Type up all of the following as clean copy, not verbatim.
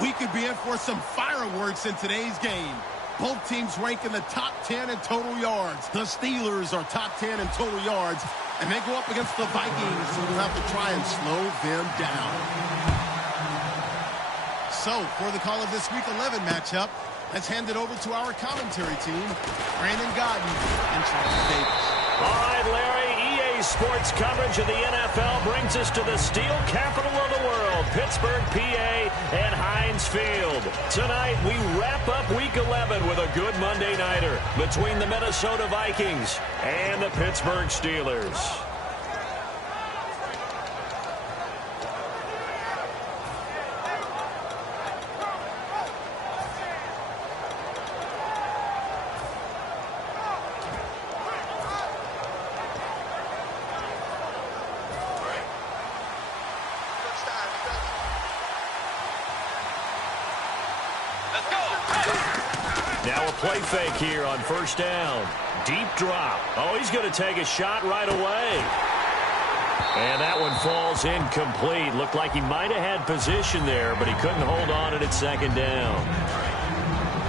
We could be in for some fireworks in today's game. Both teams rank in the top 10 in total yards. The Steelers are top 10 in total yards, and they go up against the Vikings, who will have to try and slow them down. So, for the call of this Week 11 matchup, let's hand it over to our commentary team, Brandon Godden and Charles Davis. All right, Larry, EA Sports coverage of the NFL brings us to the steel capital of the world, Pittsburgh, PA, and Heinz Field. Tonight, we wrap up Week 11 with a good Monday nighter between the Minnesota Vikings and the Pittsburgh Steelers. Now a play fake here on first down. Deep drop. Oh, he's going to take a shot right away. And that one falls incomplete. Looked like he might have had position there, but he couldn't hold on at second down.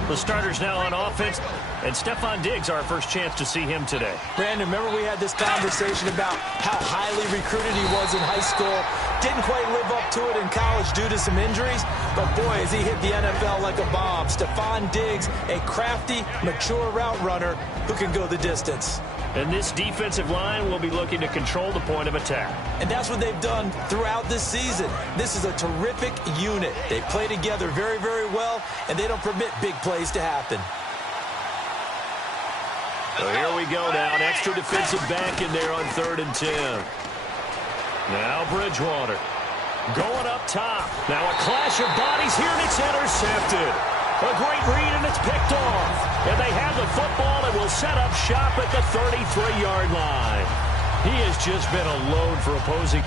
The starters now on offense, and Stephon Diggs, our first chance to see him today. Brandon, remember we had this conversation about how highly recruited he was in high school. Didn't quite live up to it in college due to some injuries, but boy, has he hit the NFL like a bomb. Stephon Diggs, a crafty, mature route runner who can go the distance. And this defensive line will be looking to control the point of attack. And that's what they've done throughout this season. This is a terrific unit. They play together very, very well, and they don't permit big plays to happen. So here we go now. An extra defensive back in there on 3rd and 10. Now Bridgewater going up top. Now a clash of bodies here, and it's intercepted. A great read, and it's picked off. And they have the football and will set up shop at the 33-yard line. He has just been a load for opposing.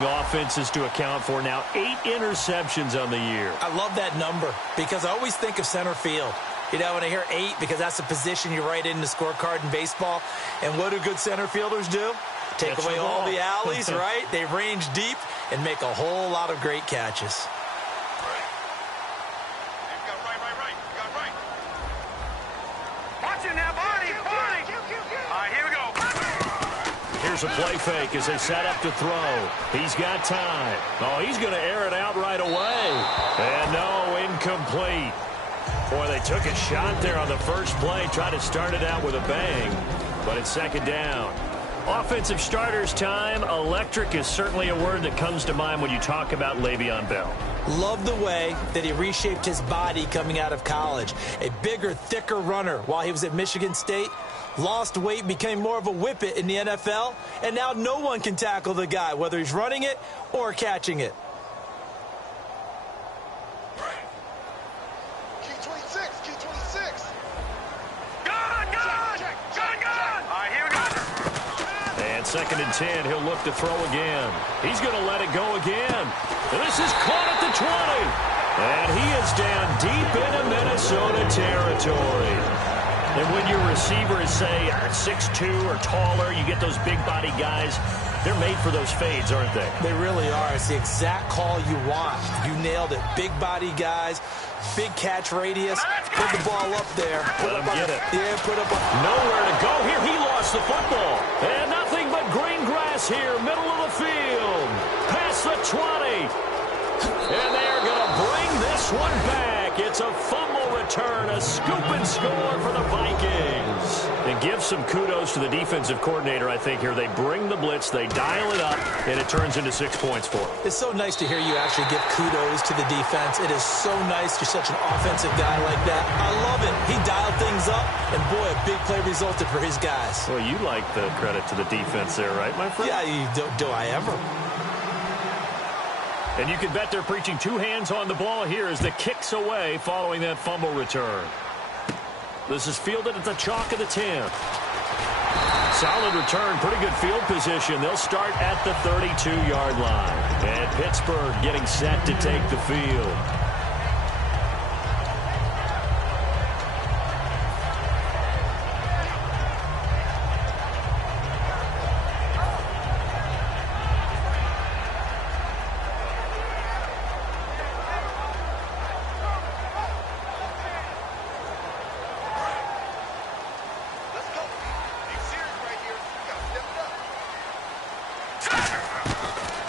Offenses to account for now 8 interceptions on the year. I love that number because I always think of center field. You know, when I hear 8, because that's a position you write in the scorecard in baseball. And what do good center fielders do? Take away all the alleys, right? They range deep and make a whole lot of great catches. Here's a play fake as they set up to throw. He's got time. Oh, he's going to air it out right away. And no, incomplete. Boy, they took a shot there on the first play, tried to start it out with a bang, but it's 2nd down. Offensive starters time. Electric is certainly a word that comes to mind when you talk about Le'Veon Bell. Love the way that he reshaped his body coming out of college. A bigger, thicker runner while he was at Michigan State. Lost weight, became more of a whippet in the NFL, and now no one can tackle the guy, whether he's running it or catching it. Key 26. Gun! All right, here we go. And 2nd and 10, he'll look to throw again. He's going to let it go again. And this is caught at the 20. And he is down deep into Minnesota territory. And when your receiver is, say, 6'2" or taller, you get those big-body guys, they're made for those fades, aren't they? They really are. It's the exact call you want. You nailed it. Big-body guys, big catch radius. Put the ball up there. Let him get it. Yeah, put up. Nowhere to go here. He lost the football. And nothing but green grass here, middle of the field. Past the 20. And they are going to bring this one back. It's a fumble return, a scoop and score for the Vikings. And give some kudos to the defensive coordinator, I think, here. They bring the blitz, they dial it up, and it turns into 6 points for them. It's so nice to hear you actually give kudos to the defense. It is so nice. You're such an offensive guy like that. I love it. He dialed things up, and boy, a big play resulted for his guys. Well, you like the credit to the defense there, right, my friend? Yeah, do I ever? And you can bet they're preaching two hands on the ball here as the kick's away following that fumble return. This is fielded at the chalk of the 10. Solid return, pretty good field position. They'll start at the 32-yard line. And Pittsburgh getting set to take the field.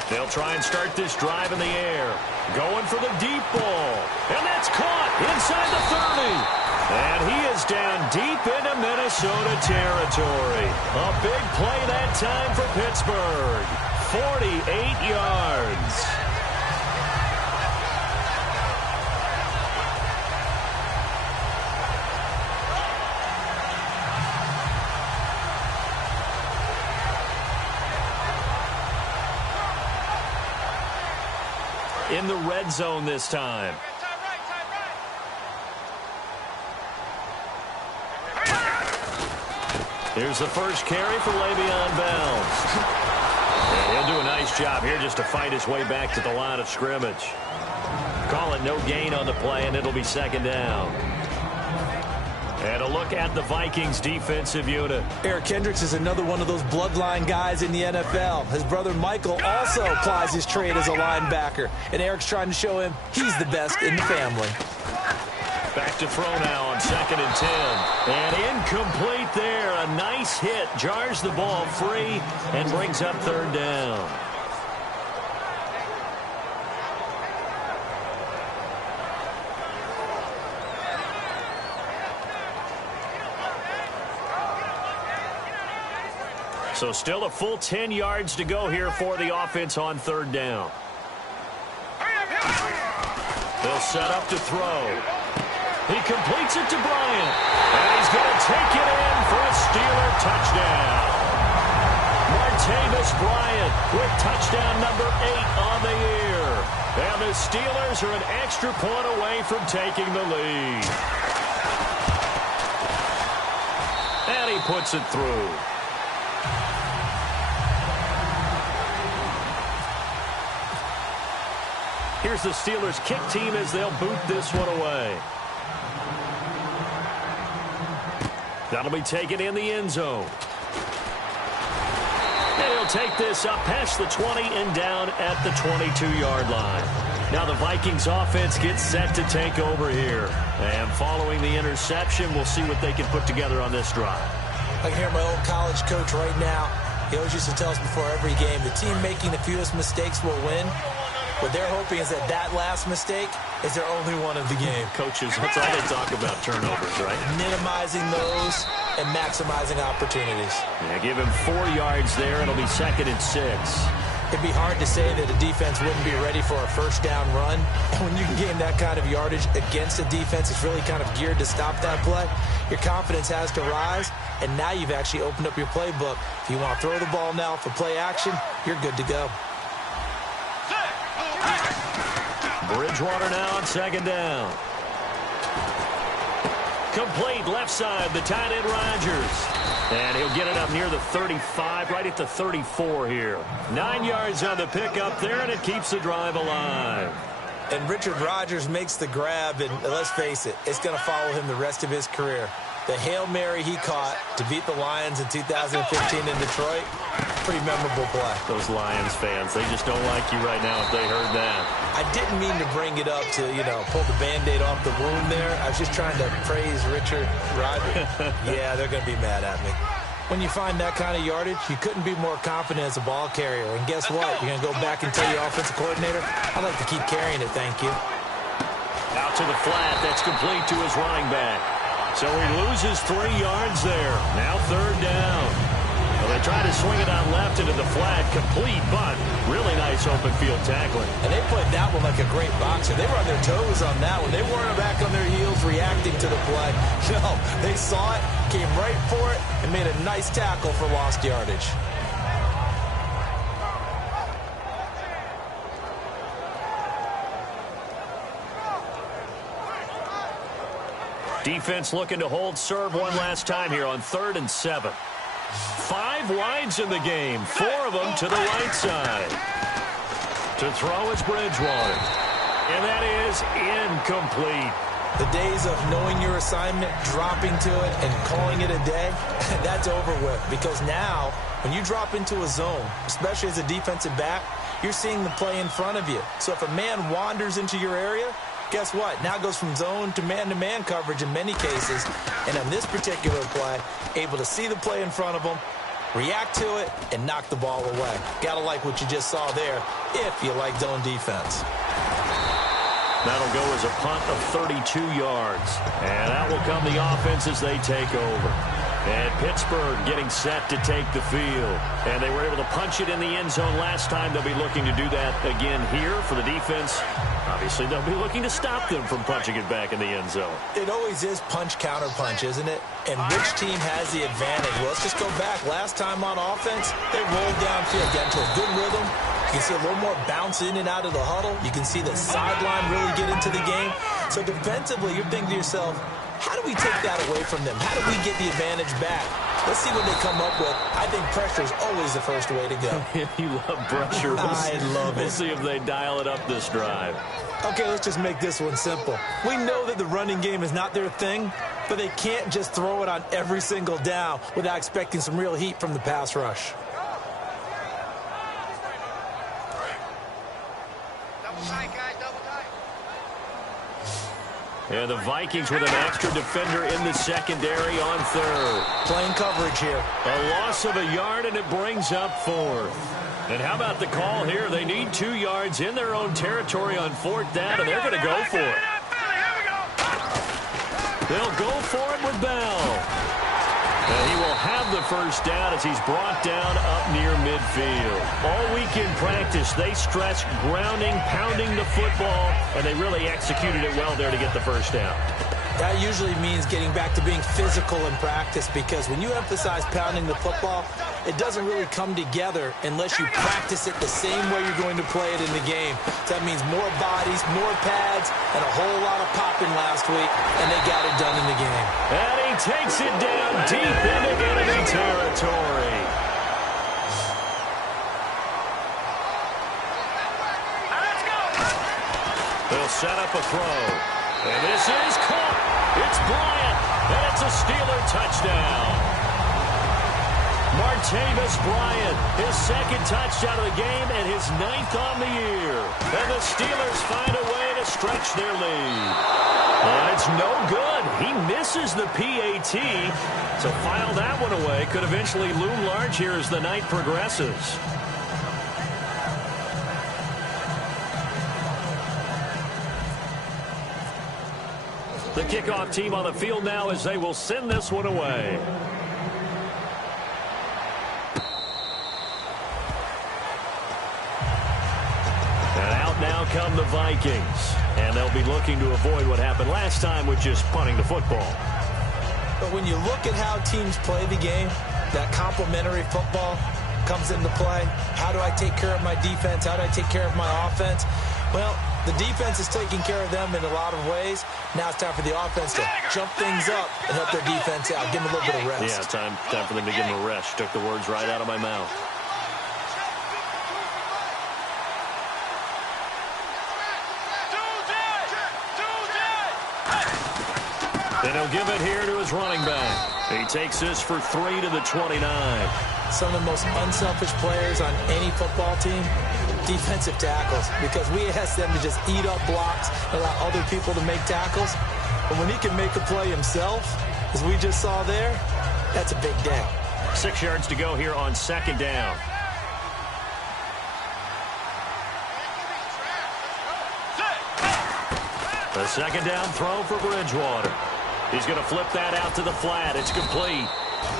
They'll try and start this drive in the air. Going for the deep ball. And that's caught inside the 30. And he is down deep into Minnesota territory. A big play that time for Pittsburgh. 48 yards. In the red zone this time. Here's the first carry for Le'Veon Bell. And he'll do a nice job here just to fight his way back to the line of scrimmage. Call it no gain on the play, and it'll be second down. And a look at the Vikings defensive unit. Eric Kendricks is another one of those bloodline guys in the NFL. His brother Michael also plies his trade as a linebacker. And Eric's trying to show him he's the best in the family. Back to throw now on 2nd and 10. And incomplete there. A nice hit. Jars the ball free and brings up 3rd down. So still a full 10 yards to go here for the offense on 3rd down. They'll set up to throw. He completes it to Bryant. And he's going to take it in for a Steeler touchdown. Martavis Bryant with touchdown number 8 on the year. And the Steelers are an extra point away from taking the lead. And he puts it through. Here's the Steelers kick team as they'll boot this one away. That'll be taken in the end zone. And he'll take this up past the 20 and down at the 22-yard line. Now the Vikings offense gets set to take over here. And following the interception, we'll see what they can put together on this drive. I can hear my old college coach right now. He always used to tell us before every game, the team making the fewest mistakes will win. What they're hoping is that that last mistake is their only one of the game. Coaches, that's all they talk about, turnovers, right? Minimizing those and maximizing opportunities. Yeah, give him 4 yards there. It'll be 2nd and 6. It'd be hard to say that a defense wouldn't be ready for a first down run. And when you can gain that kind of yardage against a defense that's really kind of geared to stop that play, your confidence has to rise. And now you've actually opened up your playbook. If you want to throw the ball now for play action, you're good to go. Bridgewater now on 2nd down. Complete left side, the tight end Rodgers. And he'll get it up near the 35, right at the 34 here. 9 yards on the pickup there, and it keeps the drive alive. And Richard Rodgers makes the grab, and let's face it, it's going to follow him the rest of his career. The Hail Mary he caught to beat the Lions in 2015 in Detroit, pretty memorable play. Those Lions fans, they just don't like you right now if they heard that. I didn't mean to bring it up to, pull the Band-Aid off the wound there. I was just trying to praise Richard Rodgers. Yeah, they're going to be mad at me. When you find that kind of yardage, you couldn't be more confident as a ball carrier. And guess what? You're going to go back and tell your offensive coordinator, I'd like to keep carrying it, thank you. Out to the flat, that's complete to his running back. So he loses 3 yards there. Now third down. Well, they try to swing it out left into the flat. Complete, but really nice open field tackling. And they played that one like a great boxer. They were on their toes on that one. They weren't back on their heels reacting to the play. No, they saw it, came right for it, and made a nice tackle for lost yardage. Defense looking to hold serve one last time here on 3rd and 7. 5 wides in the game, 4 of them to the right side. To throw is Bridgewater. And that is incomplete. The days of knowing your assignment, dropping to it, and calling it a day, that's over with. Because now, when you drop into a zone, especially as a defensive back, you're seeing the play in front of you. So if a man wanders into your area, guess what? Now it goes from zone to man-to-man coverage in many cases. And on this particular play, able to see the play in front of them, react to it, and knock the ball away. Gotta like what you just saw there if you like zone defense. That'll go as a punt of 32 yards. And that will come the offense as they take over. And Pittsburgh getting set to take the field. And they were able to punch it in the end zone last time. They'll be looking to do that again here for the defense. Obviously, they'll be looking to stop them from punching it back in the end zone. It always is punch-counter-punch, isn't it? And which team has the advantage? Well, let's just go back. Last time on offense, they rolled downfield, got into a good rhythm. You can see a little more bounce in and out of the huddle. You can see the sideline really get into the game. So defensively, you're thinking to yourself, how do we take that away from them? How do we get the advantage back? Let's see what they come up with. I think pressure is always the first way to go. You love pressure. I love it. We'll see if they dial it up this drive. Okay, let's just make this one simple. We know that the running game is not their thing, but they can't just throw it on every single down without expecting some real heat from the pass rush. Double tight, guys, double tight. And the Vikings with an extra defender in the secondary on 3rd. Playing coverage here. A loss of a yard, and it brings up 4th. And how about the call here? They need 2 yards in their own territory on 4th down, and they're going to go for it. They'll go for it with Bell. And he will have the first down as he's brought down up near midfield. All week in practice, they stress grounding, pounding the football, and they really executed it well there to get the first down. That usually means getting back to being physical in practice, because when you emphasize pounding the football, it doesn't really come together unless you practice it the same way you're going to play it in the game. So that means more bodies, more pads, and a whole lot of popping last week, and they got it done in the game. And he takes it down deep into enemy territory. Let's go. They'll set up a throw. And this is caught. It's Bryant, and it's a Steeler touchdown. Martavis Bryant, his 2nd touchdown of the game and his 9th on the year. And the Steelers find a way to stretch their lead. It's no good. He misses the PAT. So file that one away. Could eventually loom large here as the night progresses. The kickoff team on the field now as they will send this one away. And out now come the Vikings. And they'll be looking to avoid what happened last time with just punting the football. But when you look at how teams play the game, that complementary football comes into play. How do I take care of my defense? How do I take care of my offense? Well, the defense is taking care of them in a lot of ways. Now it's time for the offense to jump things up and help their defense out. Give them a little bit of rest. Yeah, time for them to give them a rest. Took the words right out of my mouth. And he'll give it here to his running back. He takes this for 3 to the 29. Some of the most unselfish players on any football team, defensive tackles, because we ask them to just eat up blocks, allow other people to make tackles. But when he can make a play himself, as we just saw there, that's a big day. 6 yards to go here on 2nd down. The 2nd down throw for Bridgewater. He's going to flip that out to the flat. It's complete.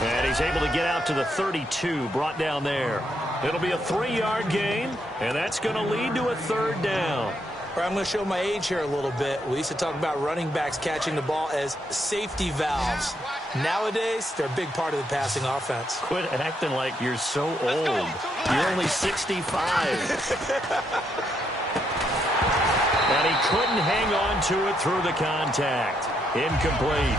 And he's able to get out to the 32, brought down there. It'll be a 3-yard gain, and that's going to lead to a 3rd down. I'm going to show my age here a little bit. We used to talk about running backs catching the ball as safety valves. Nowadays, they're a big part of the passing offense. Quit acting like you're so old. You're only 65. And he couldn't hang on to it through the contact. Incomplete.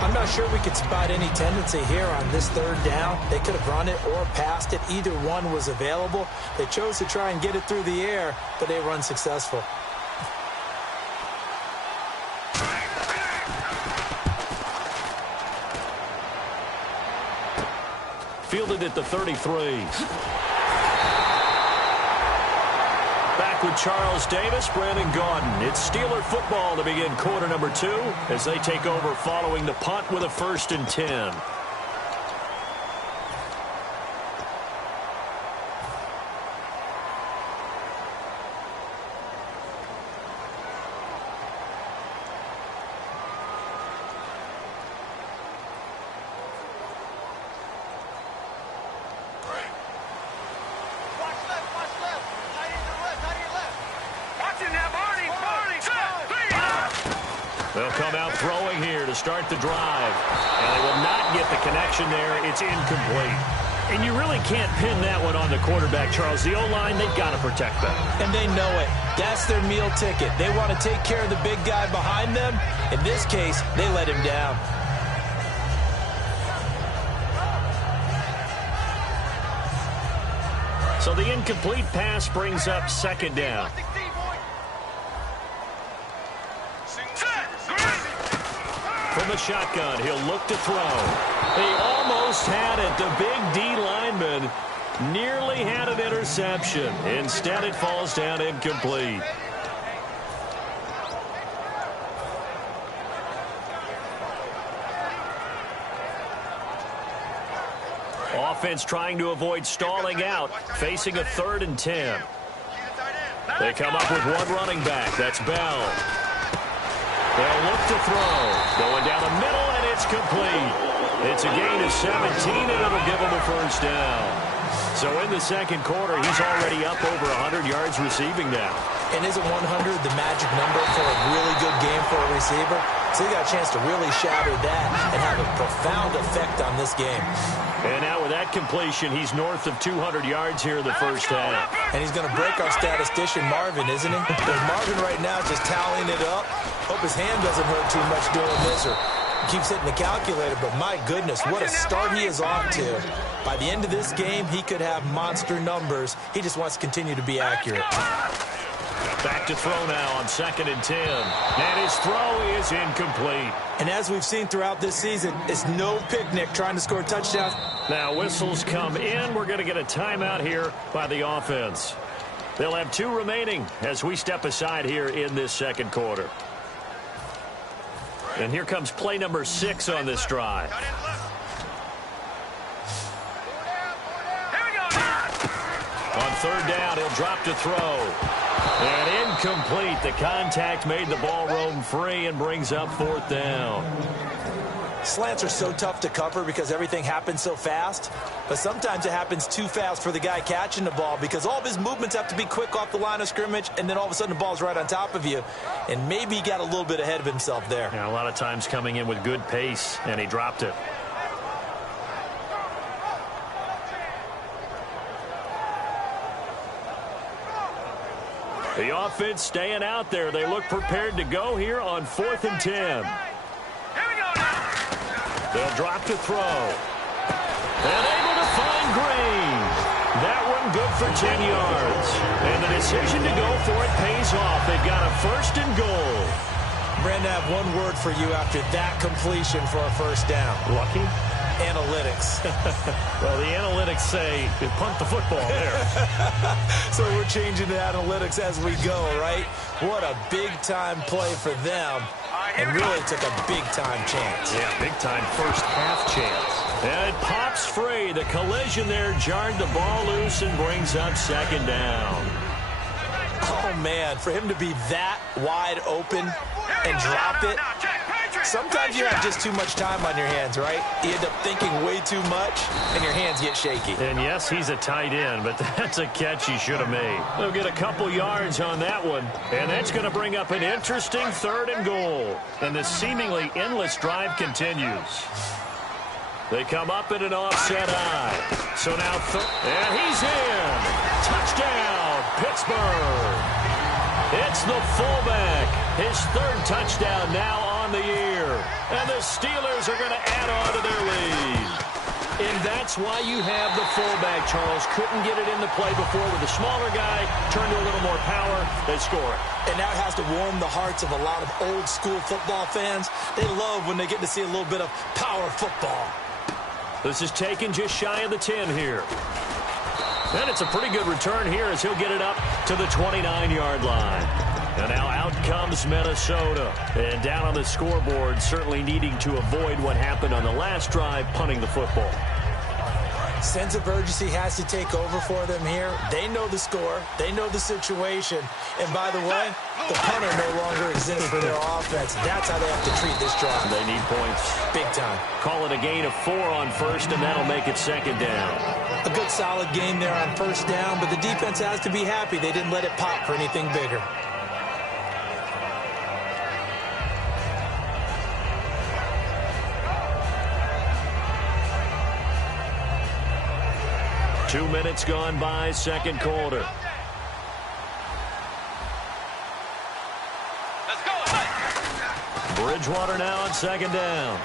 I'm not sure we could spot any tendency here on this 3rd down. They could have run it or passed it. Either one was available. They chose to try and get it through the air, but they were unsuccessful. Fielded at the 33. Back with Charles Davis, Brandon Gaudin. It's Steeler football to begin quarter number 2 as they take over following the punt with a 1st and 10. They'll come out throwing here to start the drive. And they will not get the connection there. It's incomplete. And you really can't pin that one on the quarterback, Charles. The O-line, they've got to protect them. And they know it. That's their meal ticket. They want to take care of the big guy behind them. In this case, they let him down. So the incomplete pass brings up 2nd down. From the shotgun, he'll look to throw. He almost had it. The big D lineman nearly had an interception. Instead, it falls down incomplete. Offense trying to avoid stalling out, facing a 3rd and 10. They come up with one running back. That's Bell. They'll look to throw. Going down the middle, and it's complete. It's a gain of 17, and it'll give him a 1st down. So in the 2nd quarter, he's already up over 100 yards receiving now. And isn't 100 the magic number for a really good game for a receiver? So he got a chance to really shatter that and have a profound effect on this game. And now with that completion, he's north of 200 yards here in the 1st half. And he's going to break our statistician Marvin, isn't he? Because Marvin right now is just tallying it up. Hope his hand doesn't hurt too much doing this or keeps hitting the calculator. But my goodness, what a start he is off to. By the end of this game, he could have monster numbers. He just wants to continue to be accurate. Back to throw now on 2nd and 10. And his throw is incomplete. And as we've seen throughout this season, it's no picnic trying to score touchdowns. Now whistles come in. We're going to get a timeout here by the offense. They'll have 2 remaining as we step aside here in this 2nd quarter. And here comes play number 6 on this drive. On 3rd down, he'll drop to throw. And incomplete. The contact made the ball roam free and brings up 4th down. Slants are so tough to cover because everything happens so fast. But sometimes it happens too fast for the guy catching the ball because all of his movements have to be quick off the line of scrimmage, and then all of a sudden the ball's right on top of you. And maybe he got a little bit ahead of himself there. Yeah, a lot of times coming in with good pace, and he dropped it. The offense staying out there. They look prepared to go here on 4th and 10. They'll drop to throw. And able to find Green. That one good for 10 yards. And the decision to go for it pays off. They've got a 1st and goal. Brandon, I have one word for you after that completion for a 1st down. Lucky? Analytics. Well, the analytics say punt the football there. So we're changing the analytics as we go, right? What a big-time play for them. And really took a big-time chance. Yeah, big-time 1st half chance. And it pops free. The collision there jarred the ball loose and brings up 2nd down. Oh, man, for him to be that wide open and drop it, Sometimes you have just too much time on your hands, right? You end up thinking way too much, and your hands get shaky. And yes, he's a tight end, but that's a catch he should have made. They'll get a couple yards on that one, and that's going to bring up an interesting 3rd and goal. And the seemingly endless drive continues. They come up in an offset eye. So now, and he's in. Touchdown, Pittsburgh. It's the fullback. His 3rd touchdown now on the year. And the Steelers are going to add on to their lead. And that's why you have the fullback, Charles. Couldn't get it into play before with a smaller guy. Turned to a little more power. They score it. And that has to warm the hearts of a lot of old-school football fans. They love when they get to see a little bit of power football. This is taken just shy of the 10 here. And it's a pretty good return here as he'll get it up to the 29-yard line. And now out comes Minnesota. And down on the scoreboard, certainly needing to avoid what happened on the last drive, punting the football. Sense of urgency has to take over for them here. They know the score. They know the situation. And by the way, the punter no longer exists for their offense. That's how they have to treat this drive. They need points. Big time. Call it a gain of 4 on 1st, and that'll make it 2nd down. A good solid game there on 1st down, but the defense has to be happy they didn't let it pop for anything bigger. Two minutes gone by, 2nd quarter. Bridgewater now on 2nd down.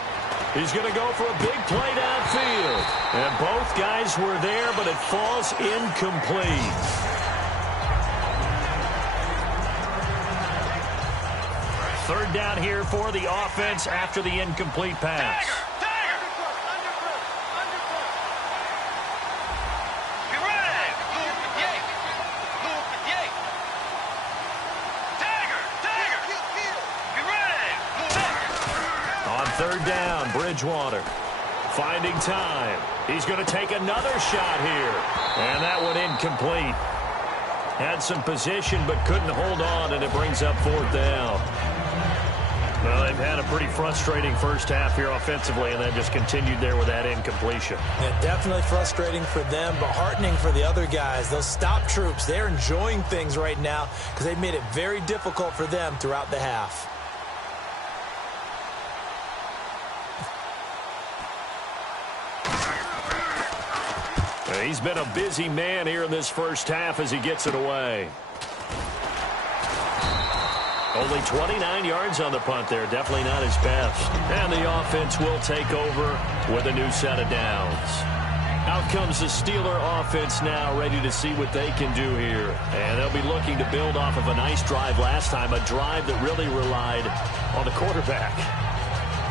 He's going to go for a big play downfield. And both guys were there, but it falls incomplete. Third down here for the offense after the incomplete pass. Third down, Bridgewater finding time. He's going to take another shot here. And that one incomplete. Had some position but couldn't hold on, and it brings up 4th down. Well, they've had a pretty frustrating first half here offensively, and then just continued there with that incompletion. Yeah, definitely frustrating for them, but heartening for the other guys. Those stop troops, they're enjoying things right now because they've made it very difficult for them throughout the half. He's been a busy man here in this first half as he gets it away. Only 29 yards on the punt there. Definitely not his best. And the offense will take over with a new set of downs. Out comes the Steeler offense now, ready to see what they can do here. And they'll be looking to build off of a nice drive last time, a drive that really relied on the quarterback.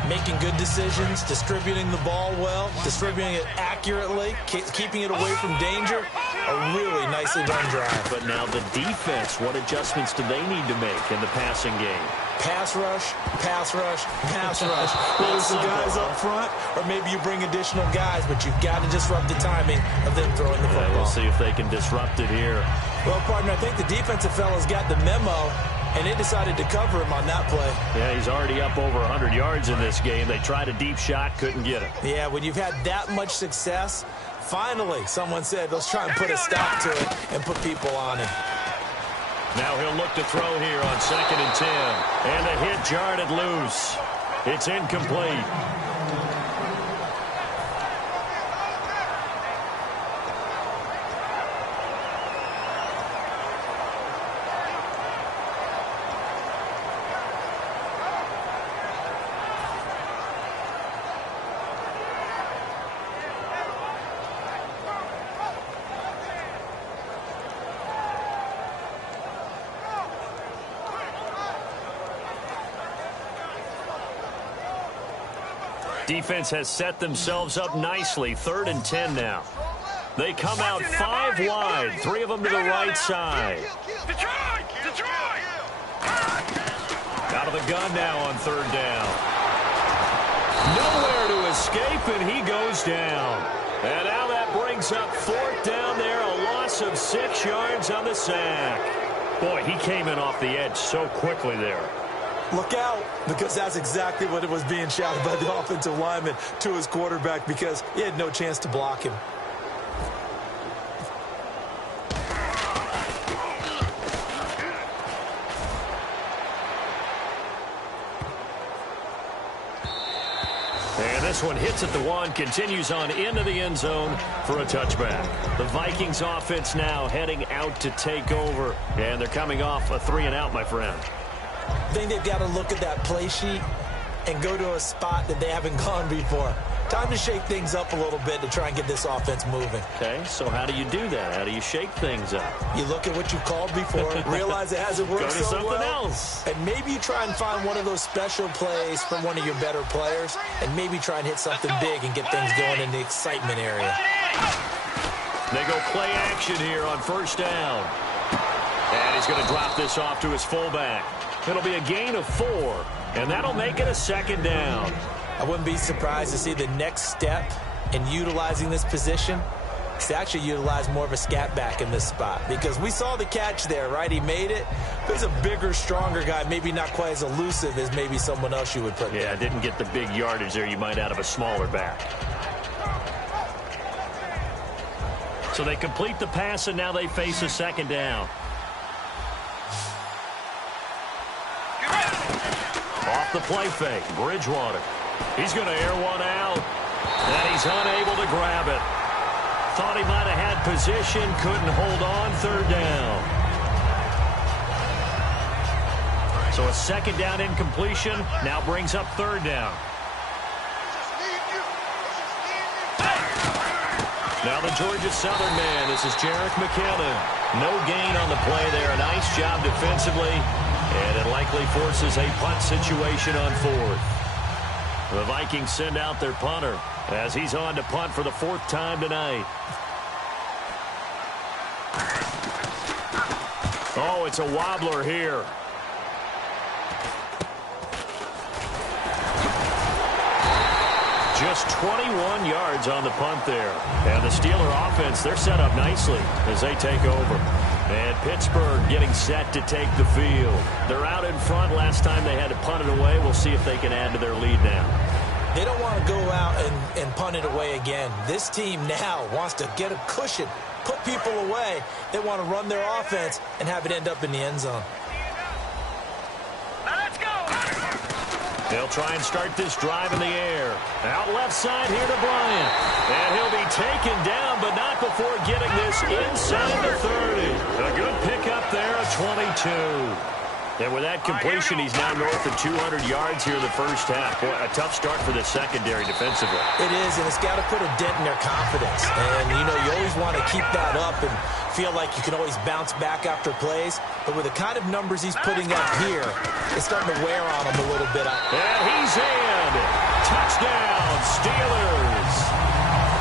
Making good decisions, distributing the ball well, distributing it accurately, keeping it away from danger. A really nicely done drive. But now the defense, what adjustments do they need to make in the passing game? Pass rush, pass rush, pass rush. Whether it's the guys up front or maybe you bring additional guys, but you've got to disrupt the timing of them throwing the football. We'll see if they can disrupt it here. Well, partner, I think the defensive fellas got the memo, and they decided to cover him on that play. Yeah, he's already up over 100 yards in this game. They tried a deep shot, couldn't get it. Yeah, when you've had that much success, finally someone said, let's try and put a stop to it and put people on him. Now he'll look to throw here on 2nd and 10. And the hit jarred it loose. It's incomplete. Defense has set themselves up nicely. 3rd and 10 now. They come out 5 wide. 3 of them to the right side. Out of the gun now on 3rd down. Nowhere to escape, and he goes down. And now that brings up 4th down there. A loss of 6 yards on the sack. Boy, he came in off the edge so quickly there. Look out, because that's exactly what it was being shouted by the offensive lineman to his quarterback, because he had no chance to block him. And this one hits at the one, continues on into the end zone for a touchback. The Vikings offense now heading out to take over, and they're coming off a 3-and-out, my friend. I think they've got to look at that play sheet and go to a spot that they haven't gone before. Time to shake things up a little bit to try and get this offense moving. Okay, so how do you do that? How do you shake things up? You look at what you've called before, realize it hasn't worked so something well, else. and maybe you try and find one of those special plays from one of your better players, and maybe try and hit something big and get things going in the excitement area. They go play action here on first down. And he's going to drop this off to his fullback. It'll be a gain of 4, and that'll make it a second down. I wouldn't be surprised to see the next step in utilizing this position is to actually utilize more of a scat back in this spot, because we saw the catch there, right? He made it, but he's a bigger, stronger guy, maybe not quite as elusive as maybe someone else you would put there. Yeah, didn't get the big yardage there you might out of a smaller back. So they complete the pass, and now they face a second down. Off the play fake, Bridgewater. He's going to air one out, and he's unable to grab it. Thought he might have had position, couldn't hold on, third down. So a second down incompletion now brings up third down. Now the Georgia Southern man, this is Jerick McKinnon. No gain on the play there, a nice job defensively, and it likely forces a punt situation on fourth. The Vikings send out their punter as he's on to punt for the 4th time tonight. Oh, it's a wobbler here. Just 21 yards on the punt there. And the Steeler offense, they're set up nicely as they take over. And Pittsburgh getting set to take the field. They're out in front. Last time they had to punt it away. We'll see if they can add to their lead now. They don't want to go out and punt it away again. This team now wants to get a cushion, put people away. They want to run their offense and have it end up in the end zone. Now let's go. They'll try and start this drive in the air. Out left side here to Bryant. And he'll be taken down, but not before getting this inside the 30. A good pickup there, a 22. And with that completion, he's now north of 200 yards here in the first half. Boy, a tough start for the secondary defensively. It is, and it's got to put a dent in their confidence. And, you know, you always want to keep that up and feel like you can always bounce back after plays. But with the kind of numbers he's putting up here, it's starting to wear on him a little bit. And he's in. Touchdown, Steelers.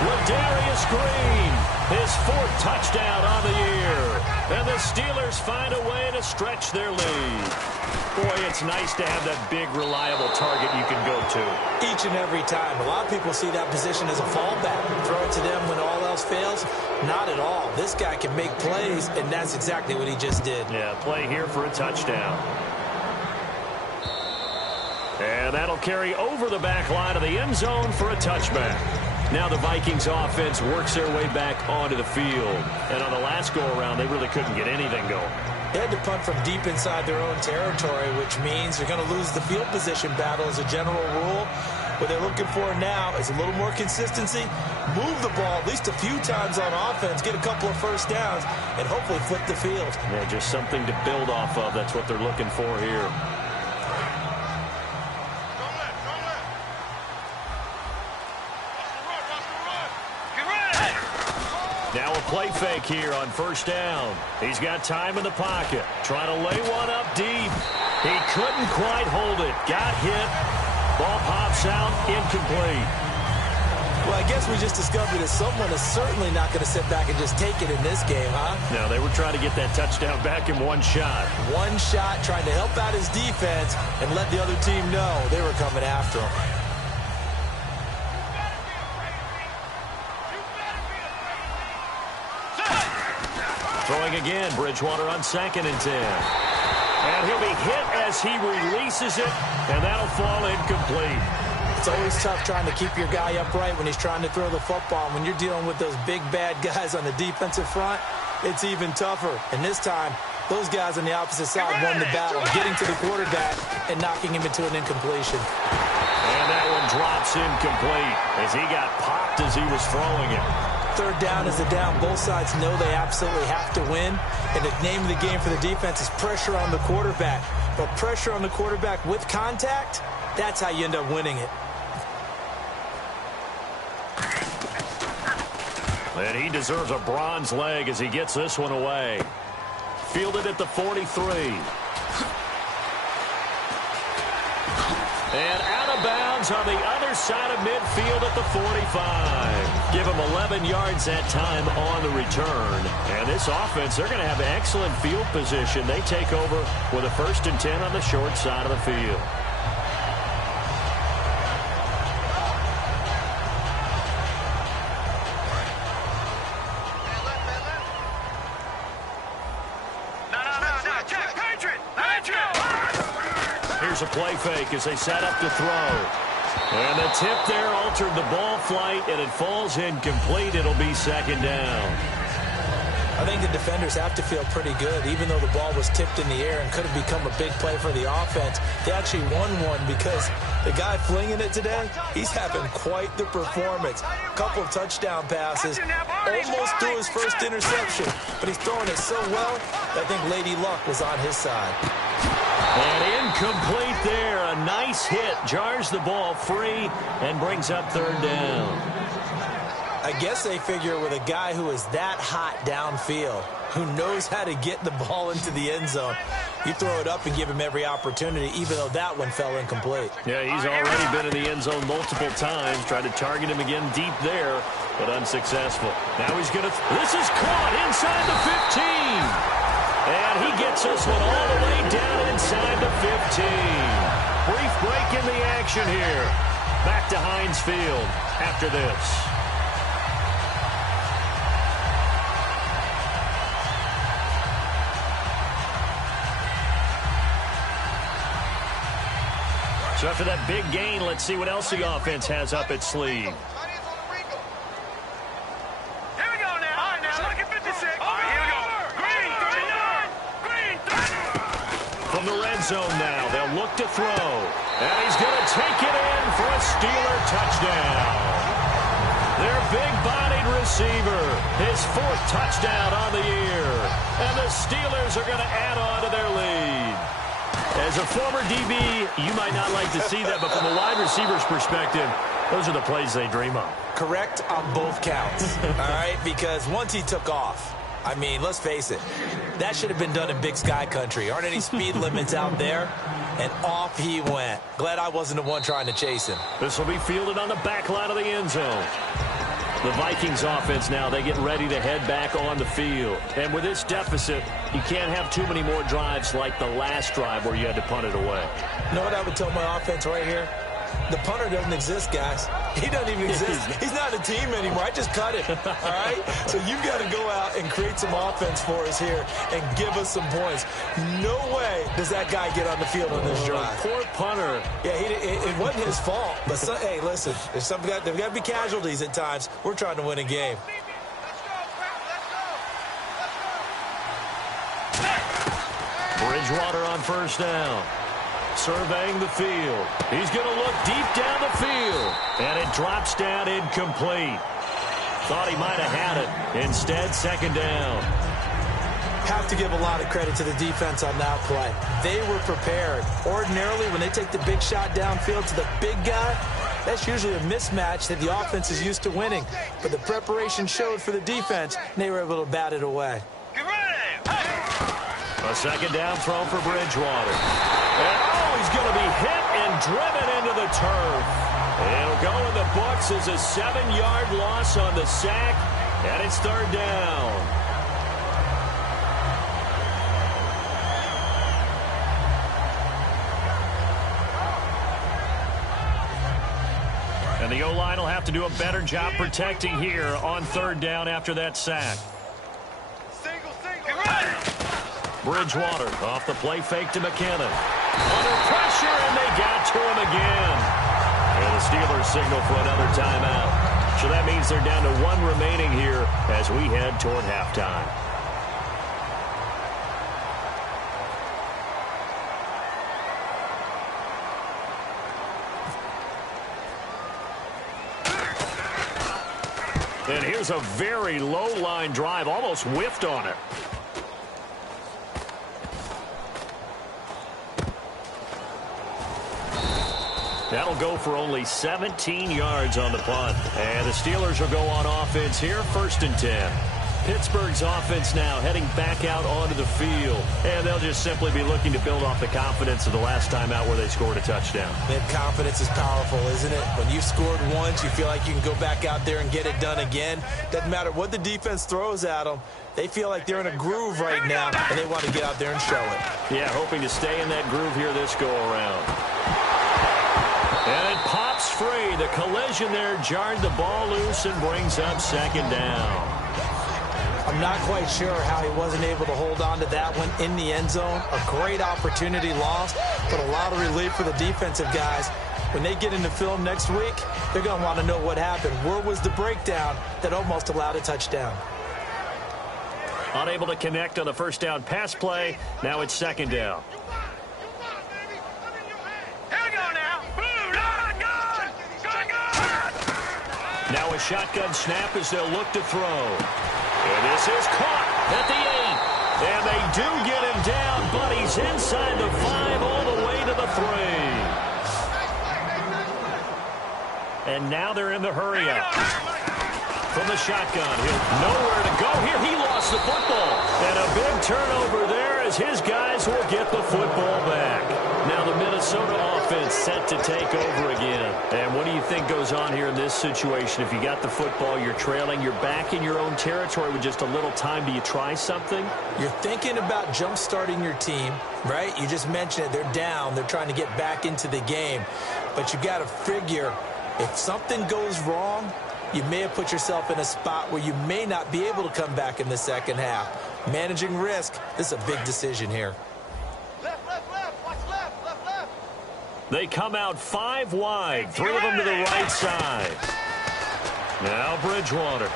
Ladarius Green, his 4th touchdown on the year. And the Steelers find a way to stretch their lead. Boy, it's nice to have that big, reliable target you can go to. Each and every time. A lot of people see that position as a fallback. Throw it to them when all else fails. Not at all. This guy can make plays, and that's exactly what he just did. Yeah, play here for a touchdown. And that'll carry over the back line of the end zone for a touchback. Now the Vikings offense works their way back onto the field. And on the last go-around, they really couldn't get anything going. They had to punt from deep inside their own territory, which means they're going to lose the field position battle as a general rule. What they're looking for now is a little more consistency, move the ball at least a few times on offense, get a couple of first downs, and hopefully flip the field. Yeah, just something to build off of. That's what they're looking for here. Now a play fake here on first down. He's got time in the pocket. Trying to lay one up deep. He couldn't quite hold it. Got hit. Ball pops out. Incomplete. Well, I guess we just discovered that someone is certainly not going to sit back and just take it in this game, huh? No, they were trying to get that touchdown back in one shot. One shot, trying to help out his defense and let the other team know they were coming after him. Throwing again, Bridgewater on 2nd and 10. And he'll be hit as he releases it, and that'll fall incomplete. It's always tough trying to keep your guy upright when he's trying to throw the football. When you're dealing with those big, bad guys on the defensive front, it's even tougher. And this time, those guys on the opposite side won the battle, getting to the quarterback and knocking him into an incompletion. And that one drops incomplete as he got popped as he was throwing it. Third down is the down. Both sides know they absolutely have to win. And the name of the game for the defense is pressure on the quarterback. But pressure on the quarterback with contact, that's how you end up winning it. And he deserves a bronze leg as he gets this one away. Fielded at the 43. And out of bounds on the other side of midfield at the 45. Give him 11 yards that time on the return. And this offense, they're going to have excellent field position. They take over with a 1st and 10 on the short side of the field. Here's a play fake as they set up to throw. And the tip there altered the ball flight, and it falls incomplete. It'll be 2nd down. I think the defenders have to feel pretty good, even though the ball was tipped in the air and could have become a big play for the offense. They actually won one because the guy flinging it today, he's having quite the performance. Couple of touchdown passes, almost threw his first interception, but he's throwing it so well that I think Lady Luck was on his side. And incomplete there. A nice hit. Jars the ball free and brings up 3rd down. I guess they figure with a guy who is that hot downfield, who knows how to get the ball into the end zone, you throw it up and give him every opportunity, even though that one fell incomplete. Yeah, he's already been in the end zone multiple times. Tried to target him again deep there, but unsuccessful. Now he's going to... This is caught inside the 15. And he gets this one all the way down inside the 15. Brief break in the action here. Back to Heinz Field after this. So after that big gain, let's see what else the offense has up its sleeve. From the red zone now, they'll look to throw. And he's going to take it in for a Steeler touchdown. Their big-bodied receiver, his 4th touchdown on the year. And the Steelers are going to add on to their lead. As a former DB, you might not like to see that, but from a wide receiver's perspective, those are the plays they dream of. Correct on both counts, all right? Because once he took off, I mean, let's face it, that should have been done in Big Sky Country. Aren't any speed limits out there? And off he went. Glad I wasn't the one trying to chase him. This will be fielded on the back line of the end zone. The Vikings offense now, they get ready to head back on the field. And with this deficit, you can't have too many more drives like the last drive where you had to punt it away. You know what I would tell my offense right here? The punter doesn't exist, guys. He doesn't even exist. He's not a team anymore. I just cut it, all right? So you've got to go out and create some offense for us here and give us some points. No way does that guy get on the field on this drive. Poor punter. Yeah, it wasn't his fault. But, hey, listen, there's got to be casualties at times. We're trying to win a game. Bridgewater on 1st down. Surveying the field. He's going to look deep down the field. And it drops down incomplete. Thought he might have had it. Instead, 2nd down. Have to give a lot of credit to the defense on that play. They were prepared. Ordinarily, when they take the big shot downfield to the big guy, that's usually a mismatch that the offense is used to winning. But the preparation showed for the defense, and they were able to bat it away. A 2nd down throw for Bridgewater. And, he's going to be hit and driven into the turf. It'll go in the books as a 7-yard loss on the sack, and it's 3rd down. And the O-line will have to do a better job protecting here on 3rd down after that sack. Bridgewater off the play fake to McKinnon. Under pressure, and they got to him again. And the Steelers signal for another timeout. So that means they're down to 1 remaining here as we head toward halftime. And here's a very low-line drive, almost whiffed on it. That'll go for only 17 yards on the punt. And the Steelers will go on offense here, 1st and 10. Pittsburgh's offense now heading back out onto the field. And they'll just simply be looking to build off the confidence of the last time out where they scored a touchdown. Man, confidence is powerful, isn't it? When you've scored once, you feel like you can go back out there and get it done again. Doesn't matter what the defense throws at them. They feel like they're in a groove right now, and they want to get out there and show it. Yeah, hoping to stay in that groove here this go-around. And it pops free. The collision there jarred the ball loose and brings up 2nd down. I'm not quite sure how he wasn't able to hold on to that one in the end zone. A great opportunity lost, but a lot of relief for the defensive guys. When they get into film next week, they're going to want to know what happened. Where was the breakdown that almost allowed a touchdown? Unable to connect on the 1st down pass play. Now it's 2nd down. Now a shotgun snap as they'll look to throw. And this is caught at the 8. And they do get him down, but he's inside the 5 all the way to the 3. And now they're in the hurry-up. From the shotgun, he'll nowhere to go here. He lost the football. And a big turnover there as his guys will get the football back. Now the Minnesota offense set to take over again. And what do you think goes on here in this situation? If you got the football, you're trailing, you're back in your own territory with just a little time. Do you try something? You're thinking about jump-starting your team, right? You just mentioned it. They're down. They're trying to get back into the game. But you got to figure if something goes wrong, you may have put yourself in a spot where you may not be able to come back in the 2nd half. Managing risk, this is a big decision here. They come out 5 wide, 3 of them to the right side. Now Bridgewater.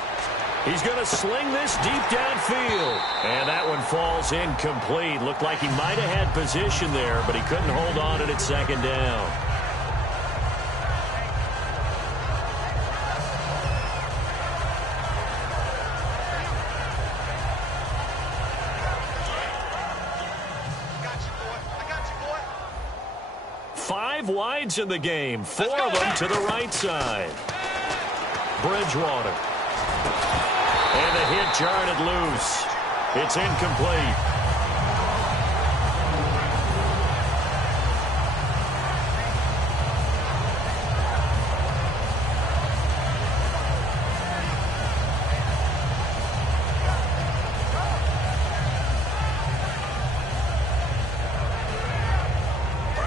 He's going to sling this deep downfield. And that one falls incomplete. Looked like he might have had position there, but he couldn't hold on to it at 2nd down. Wides in the game, 4 of them to the right side. Bridgewater. And the hit jarred it loose. It's incomplete.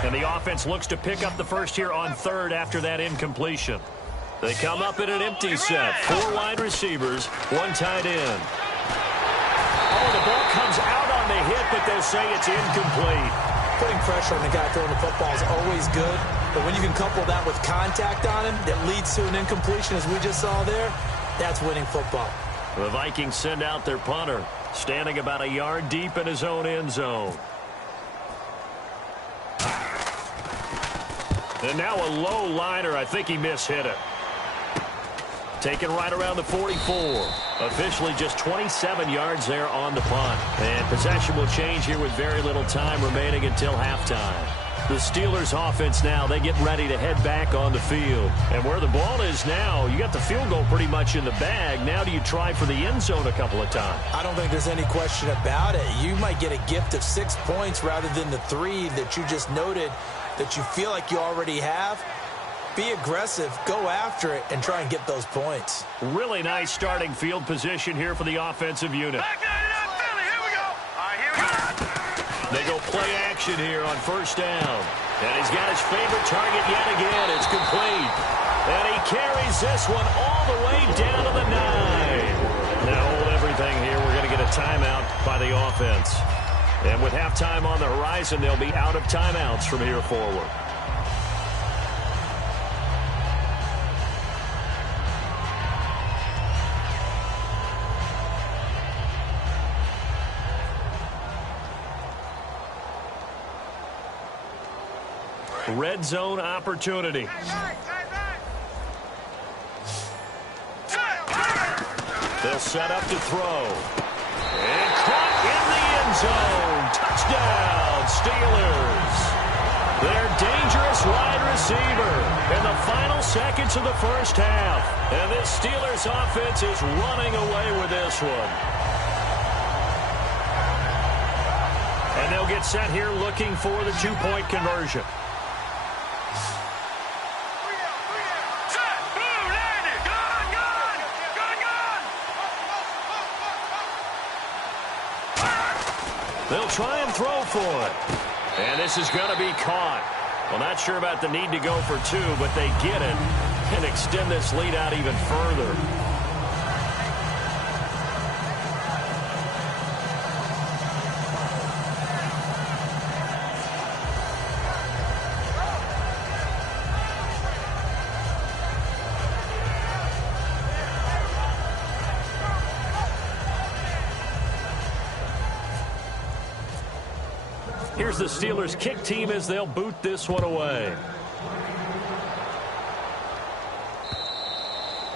And the offense looks to pick up the first here on 3rd after that incompletion. They come up in an empty set. 4 wide receivers, 1 tight end. Oh, the ball comes out on the hit, but they'll say it's incomplete. Putting pressure on the guy throwing the football is always good, but when you can couple that with contact on him that leads to an incompletion, as we just saw there, that's winning football. The Vikings send out their punter, standing about a yard deep in his own end zone. And now a low liner. I think he mishit it. Taken right around the 44. Officially just 27 yards there on the punt. And possession will change here with very little time remaining until halftime. The Steelers offense now, they get ready to head back on the field. And where the ball is now, you got the field goal pretty much in the bag. Now do you try for the end zone a couple of times? I don't think there's any question about it. You might get a gift of 6 points rather than the 3 that you just noted that you feel like you already have. Be aggressive, go after it, and try and get those points. Really nice starting field position here for the offensive unit. They go play action here on 1st down. And he's got his favorite target yet again. It's complete. And he carries this one all the way down to the 9. Now hold everything here. We're going to get a timeout by the offense. And with halftime on the horizon, they'll be out of timeouts from here forward. Red zone opportunity. They'll set up to throw. And caught in the end zone. Touchdown, Steelers. Their dangerous wide receiver in the final seconds of the first half. And this Steelers offense is running away with this one. And they'll get set here looking for the two-point conversion. They'll try and throw for it. And this is going to be caught. Well, not sure about the need to go for two, but they get it and extend this lead out even further. Here's the Steelers kick team as they'll boot this one away.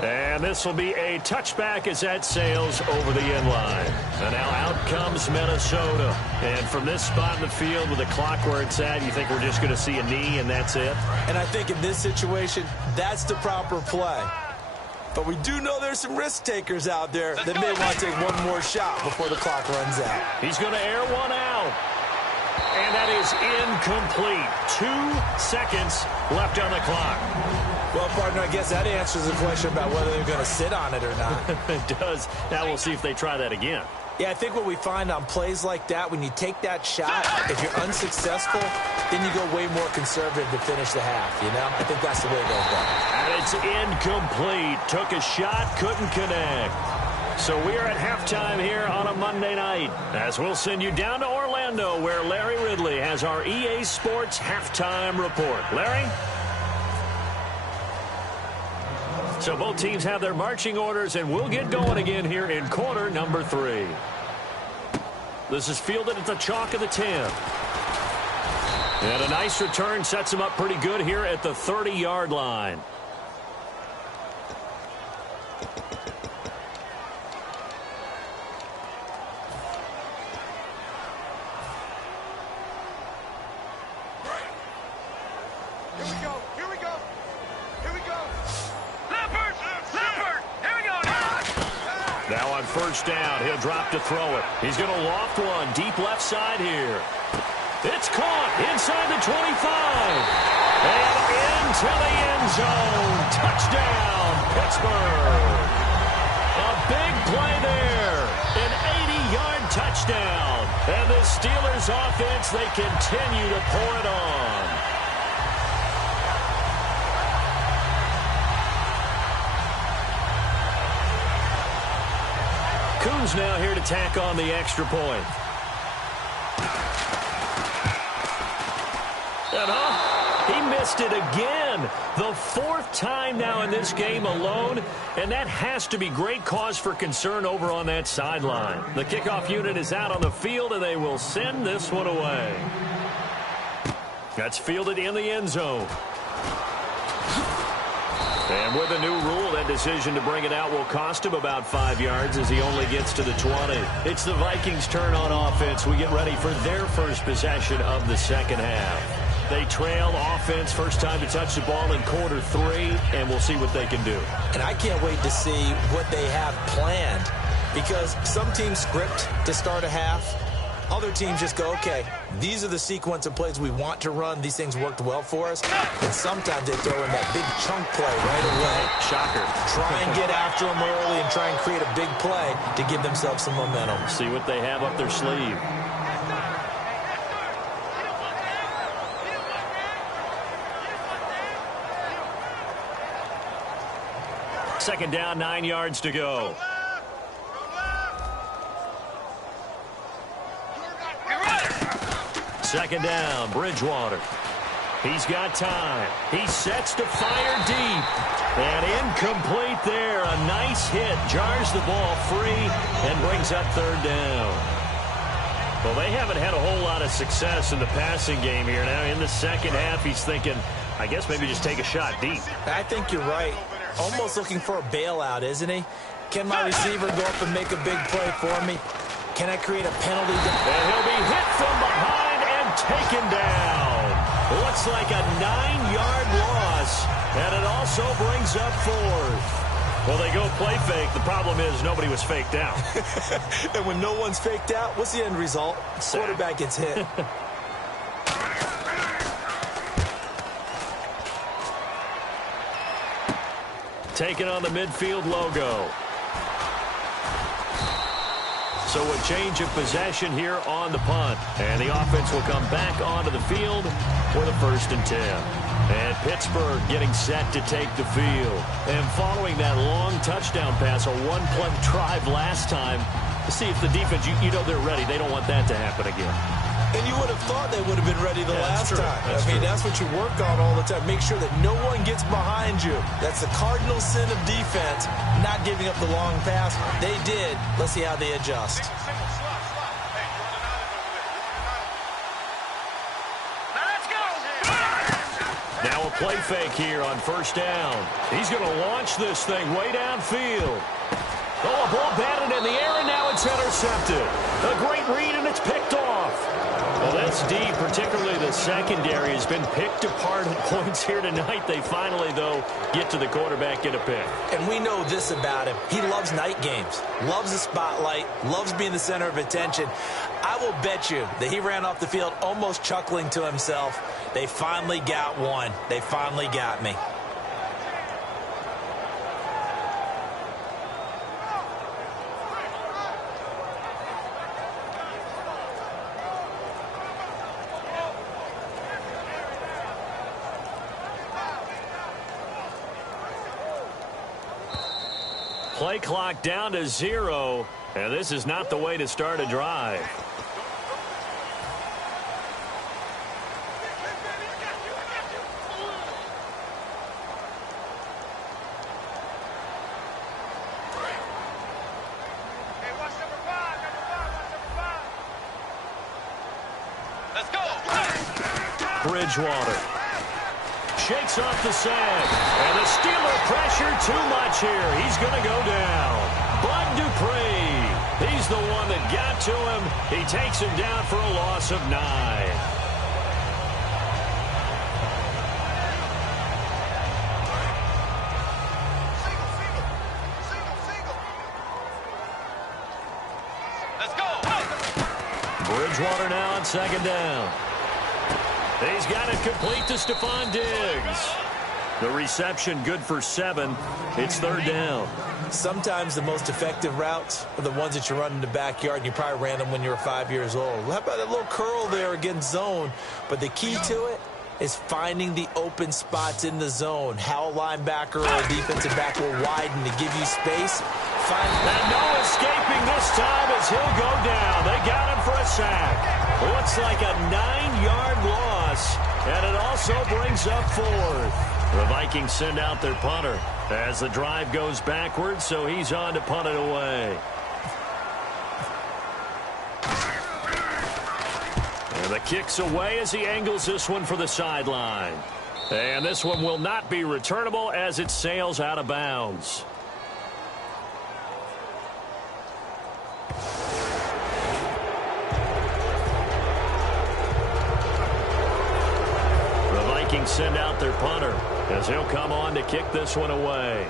And this will be a touchback as that sails over the end line. And now out comes Minnesota. And from this spot in the field with the clock where it's at, you think we're just going to see a knee and that's it? And I think in this situation, that's the proper play. But we do know there's some risk takers out there that may want to take one more shot before the clock runs out. He's going to air one out. And that is incomplete. 2 seconds left on the clock. Well, partner, I guess that answers the question about whether they're going to sit on it or not. It does. Now we'll see if they try that again. Yeah, I think what we find on plays like that, when you take that shot, if you're unsuccessful, then you go way more conservative to finish the half, you know? I think that's the way it goes down. And it's incomplete. Took a shot, couldn't connect. So we are at halftime here on a Monday night, as we'll send you down to Orlando, where Larry Ridley has our EA Sports halftime report. Larry? So both teams have their marching orders, and we'll get going again here in quarter number 3. This is fielded at the chalk of the 10. And a nice return sets him up pretty good here at the 30-yard line. First down. He'll drop to throw it. He's going to loft one deep left side here. It's caught inside the 25. And into the end zone. Touchdown, Pittsburgh. A big play there. An 80-yard touchdown. And the Steelers offense, they continue to pour it on. Coons now here to tack on the extra point. And he missed it again. The 4th time now in this game alone, and that has to be great cause for concern over on that sideline. The kickoff unit is out on the field, and they will send this one away. That's fielded in the end zone. And with a new rule, that decision to bring it out will cost him about 5 yards as he only gets to the 20. It's the Vikings' turn on offense. We get ready for their first possession of the second half. They trail offense, first time to touch the ball in quarter 3, and we'll see what they can do. And I can't wait to see what they have planned, because some teams script to start a half. Other teams just go, okay, these are the sequence of plays we want to run. These things worked well for us. And sometimes they throw in that big chunk play right away. Shocker. Try and get after them early and try and create a big play to give themselves some momentum. See what they have up their sleeve. Second down, 9 yards to go. second down, Bridgewater. He's got time. He sets to fire deep. And incomplete there. A nice hit. Jars the ball free and brings up third down. Well, they haven't had a whole lot of success in the passing game here. Now in the second half, he's thinking, I guess maybe just take a shot deep. I think you're right. Almost looking for a bailout, isn't he? Can my receiver go up and make a big play for me? Can I create a penalty? And he'll be hit from behind and taken down. Looks like a 9-yard loss, and it also brings up fourth. Well, they go play fake. The problem is nobody was faked out. And when no one's faked out, what's the end result? Quarterback gets hit. Taking on the midfield logo. So a change of possession here on the punt. And the offense will come back onto the field for the 1st and 10. And Pittsburgh getting set to take the field. And following that long touchdown pass, a one-play drive last time, to see if the defense, you know they're ready. They don't want that to happen again. And you would have thought they would have been ready the last time. I mean, that's what you work on all the time. Make sure that no one gets behind you. That's the cardinal sin of defense, not giving up the long pass. They did. Let's see how they adjust. Now a play fake here on 1st down. He's going to launch this thing way downfield. Oh, a ball batted in the air, and now it's intercepted. A great read, and it's picked off. Well, that's deep, particularly the secondary has been picked apart at points here tonight. They finally, though, get to the quarterback, get a pick. And we know this about him. He loves night games, loves the spotlight, loves being the center of attention. I will bet you that he ran off the field almost chuckling to himself. They finally got one. They finally got me. Play clock down to 0, and this is not the way to start a drive. Let's go. Bridgewater shakes off the sack, and the Steeler pressure too much here. He's going to go down. Bud Dupree, he's the one that got to him. He takes him down for a loss of 9. Let's go. Bridgewater now on 2nd down. He's got it complete to Stephon Diggs. The reception good for 7. It's 3rd down. Sometimes the most effective routes are the ones that you run in the backyard, and you probably ran them when you were 5 years old. How about that little curl there against zone? But the key to it is finding the open spots in the zone. How a linebacker or a defensive back will widen to give you space. And no escaping this time as he'll go down. They got him for a sack. Looks like a 9-yard loss, and it also brings up 4th. The Vikings send out their punter as the drive goes backwards, so he's on to punt it away. And the kick's away as he angles this one for the sideline. And this one will not be returnable as it sails out of bounds. Send out their punter as he'll come on to kick this one away.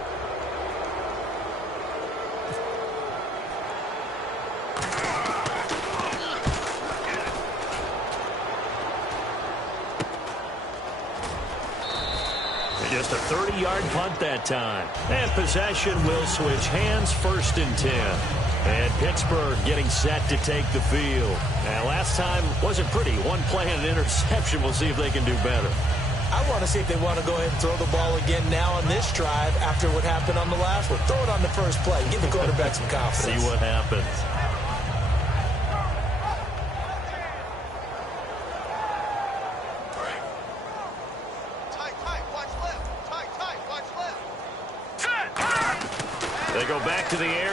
Just a 30-yard punt that time. And possession will switch hands, 1st and 10. And Pittsburgh getting set to take the field. And last time wasn't pretty. One play and an interception. We'll see if they can do better. I want to see if they want to go ahead and throw the ball again now on this drive after what happened on the last one. Throw it on the first play. Give the quarterback some confidence. See what happens.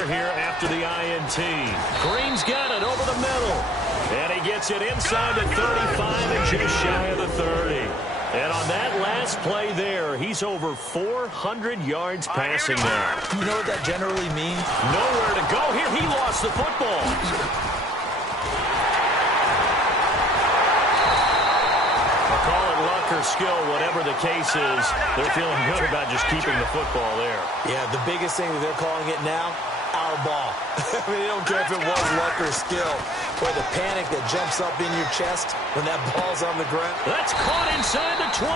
here after the INT. Green's got it over the middle. And he gets it inside the 35 and just shy of the 30. And on that last play there, he's over 400 yards passing now. You know what that generally means? Nowhere to go here. He lost the football. Call it luck or skill, whatever the case is, they're feeling good about just keeping the football there. Yeah, the biggest thing that they're calling it now, our ball. I mean, they don't care if it was luck or skill. Boy, the panic that jumps up in your chest when that ball's on the ground. That's caught inside the 20.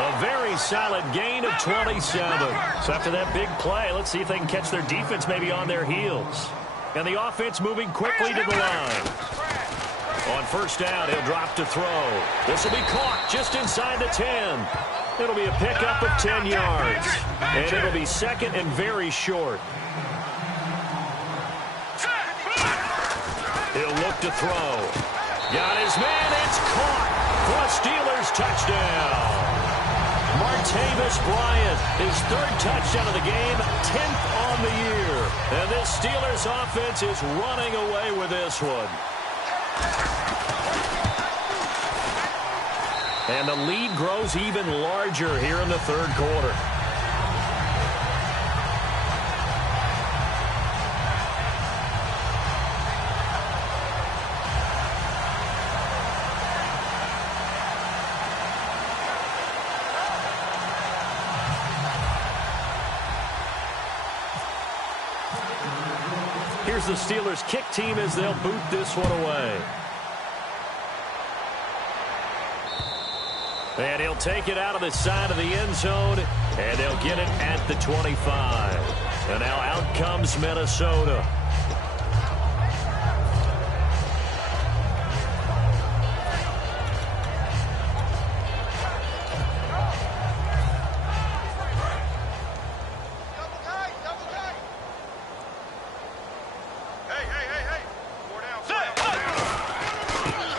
A very solid gain of 27. So after that big play, let's see if they can catch their defense maybe on their heels. And the offense moving quickly to the line. On first down, he'll drop to throw. This will be caught just inside the 10. It'll be a pickup of 10 yards. And it'll be second and very short. He'll look to throw. Got his man. It's caught for a Steelers touchdown. Martavis Bryant, his third touchdown of the game, 10th on the year. And this Steelers offense is running away with this one. And the lead grows even larger here in the third quarter. Here's the Steelers kick team as they'll boot this one away. And he'll take it out of the side of the end zone, and they'll get it at the 25. And now out comes Minnesota.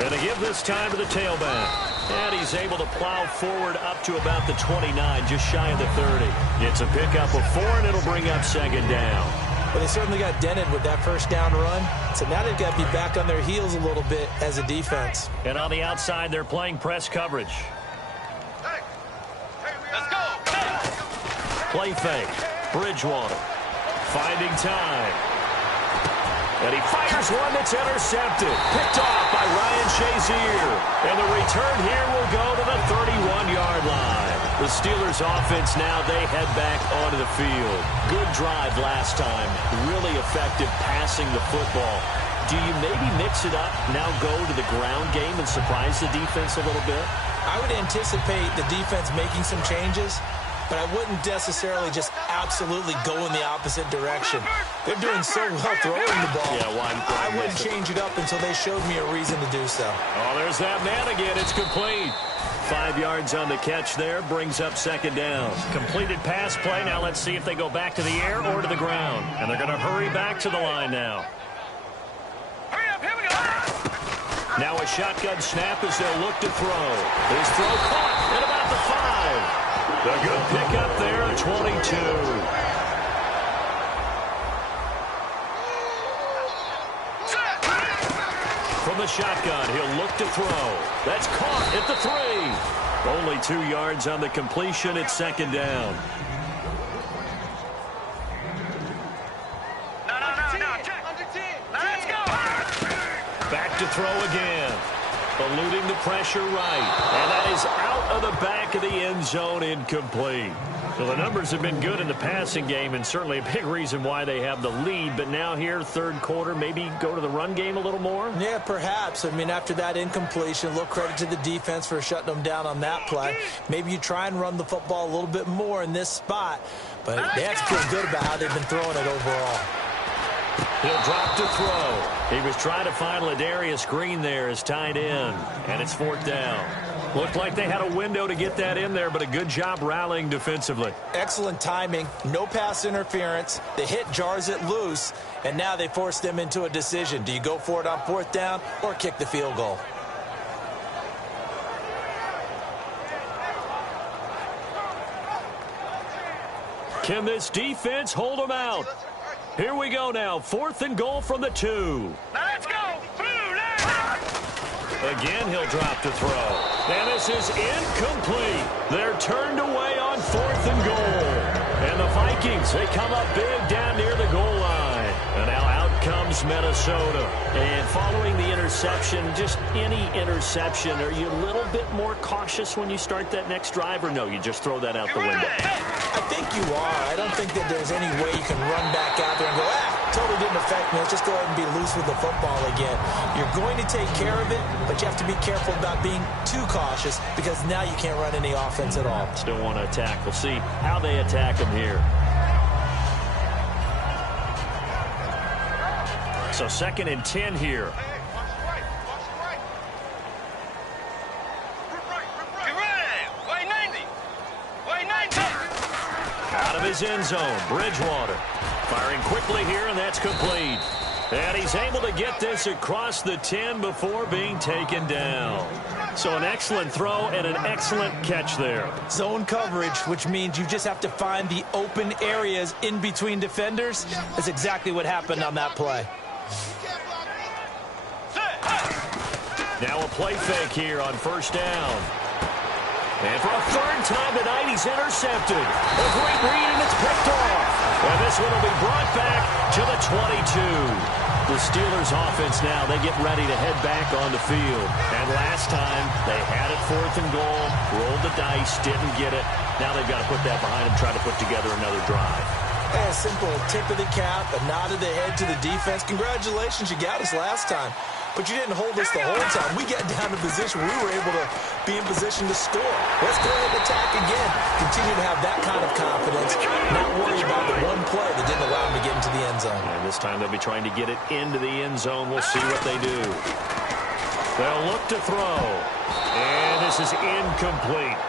And to give this time to the tailback. And he's able to plow forward up to about the 29, just shy of the 30. It's a pickup of 4, and it'll bring up second down. Well, they certainly got dented with that first down run. So now they've got to be back on their heels a little bit as a defense. And on the outside, they're playing press coverage. Let's go. Play fake. Bridgewater finding time. And he fires one that's intercepted. Picked off by Ryan Shazier. And the return here will go to the 31-yard line. The Steelers offense now, they head back onto the field. Good drive last time. Really effective passing the football. Do you maybe mix it up, now go to the ground game and surprise the defense a little bit? I would anticipate the defense making some changes, but I wouldn't necessarily just absolutely go in the opposite direction. They're doing so well throwing the ball. Yeah, I wouldn't change it up until they showed me a reason to do so. Oh, there's that man again. It's complete. 5 yards on the catch there, brings up second down. Completed pass play. Now let's see if they go back to the air or to the ground. And they're going to hurry back to the line now. Hurry up, here we go. Now a shotgun snap as they'll look to throw. His throw caught at about the 5. A good pickup there at 22. From the shotgun, he'll look to throw. That's caught at the 3. Only 2 yards on the completion. It's second down. No. Let's go. Back to throw again. Eluding the pressure right. And that is out of the back of the end zone, incomplete. So the numbers have been good in the passing game, and certainly a big reason why they have the lead. But now here, third quarter, maybe go to the run game a little more? Yeah, perhaps. I mean, after that incompletion, a little credit to the defense for shutting them down on that play. Maybe you try and run the football a little bit more in this spot. But they have to feel good about how they've been throwing it overall. He'll drop to throw. He was trying to find Ladarius Green there as tight end, and it's fourth down. Looked like they had a window to get that in there, but a good job rallying defensively. Excellent timing, no pass interference. The hit jars it loose, and now they force them into a decision. Do you go for it on fourth down or kick the field goal? Can this defense hold them out? Here we go now. 4th and goal from the 2. Let's go. Again, he'll drop to throw. And this is incomplete. They're turned away on 4th and goal. And the Vikings, they come up big down near the goal line. And now out comes Minnesota. And following the interception, just any interception, are you a little bit more cautious when you start that next drive? Or no, you just throw that out the window? I think you are. I don't think that there's any way you can run back out there and go, totally didn't affect me. Let's just go ahead and be loose with the football again. You're going to take care of it, but you have to be careful about being too cautious because now you can't run any offense at all. Still want to attack. We'll see how they attack him here. So 2nd and 10 here. Out of his end zone, Bridgewater. Firing quickly here, and that's complete. And he's able to get this across the 10 before being taken down. So an excellent throw and an excellent catch there. Zone coverage, which means you just have to find the open areas in between defenders. That's exactly what happened on that play. Now a play fake here on 1st down. And for a 3rd time tonight, he's intercepted. A great read, and it's picked off. And this one will be brought back to the 22. The Steelers offense now, they get ready to head back on the field. And last time, they had it 4th and goal, rolled the dice, didn't get it. Now they've got to put that behind them, try to put together another drive. A simple tip of the cap, a nod of the head to the defense. Congratulations, you got us last time. But you didn't hold us the whole time. We got down to position where we were able to be in position to score. Let's go ahead and attack again. Continue to have that kind of confidence. Not worry about the one play that didn't allow them to get into the end zone. And this time they'll be trying to get it into the end zone. We'll see what they do. They'll look to throw. And this is incomplete.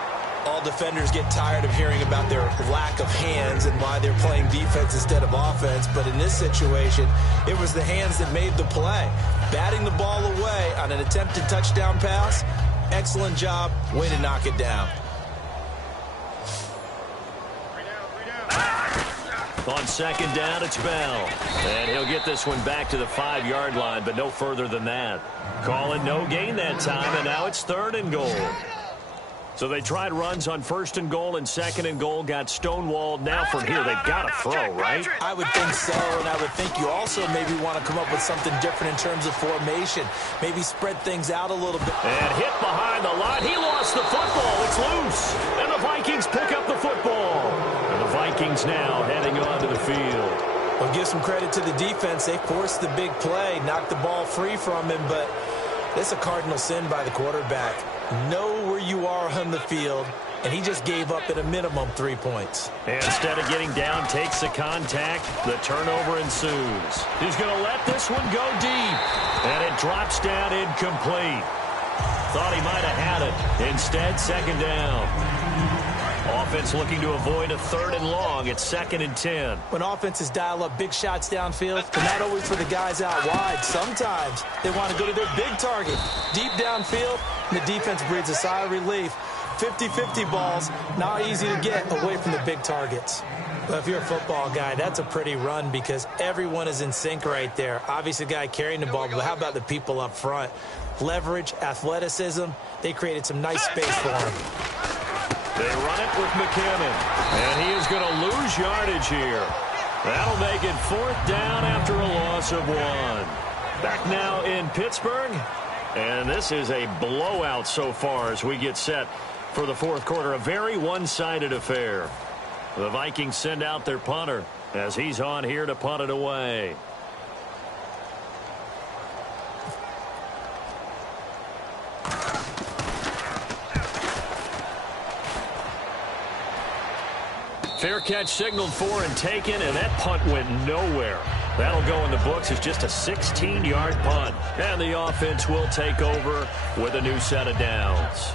All defenders get tired of hearing about their lack of hands and why they're playing defense instead of offense. But in this situation, it was the hands that made the play. Batting the ball away on an attempted touchdown pass. Excellent job. Way to knock it down. On 2nd down, it's Bell. And he'll get this one back to the 5-yard line, but no further than that. Calling no gain that time, and now it's 3rd and goal. So they tried runs on 1st and goal and 2nd and goal, got stonewalled. Now from here, they've got to throw, right? I would think so, and I would think you also maybe want to come up with something different in terms of formation. Maybe spread things out a little bit. And hit behind the line. He lost the football. It's loose. And the Vikings pick up the football. And the Vikings now heading onto the field. Well, give some credit to the defense. They forced the big play, knocked the ball free from him, but it's a cardinal sin by the quarterback. Know where you are on the field, and he just gave up at a minimum 3 points. And instead of getting down, takes the contact. The turnover ensues. He's going to let this one go deep, and it drops down incomplete. Thought he might have had it. Instead, 2nd down. Offense looking to avoid a 3rd and long. It's 2nd and 10. When offenses dial up big shots downfield, they're not always for the guys out wide. Sometimes they want to go to their big target. Deep downfield, and the defense breathes a sigh of relief. 50-50 balls, not easy to get away from the big targets. But if you're a football guy, that's a pretty run because everyone is in sync right there. Obviously, the guy carrying the ball, but how about the people up front? Leverage, athleticism, they created some nice space for him. They run it with McKinnon, and he is going to lose yardage here. That'll make it 4th down after a loss of 1. Back now in Pittsburgh, and this is a blowout so far as we get set for the 4th quarter. A very one-sided affair. The Vikings send out their punter as he's on here to punt it away. Fair catch signaled for and taken, and that punt went nowhere. That'll go in the books as just a 16-yard punt. And the offense will take over with a new set of downs.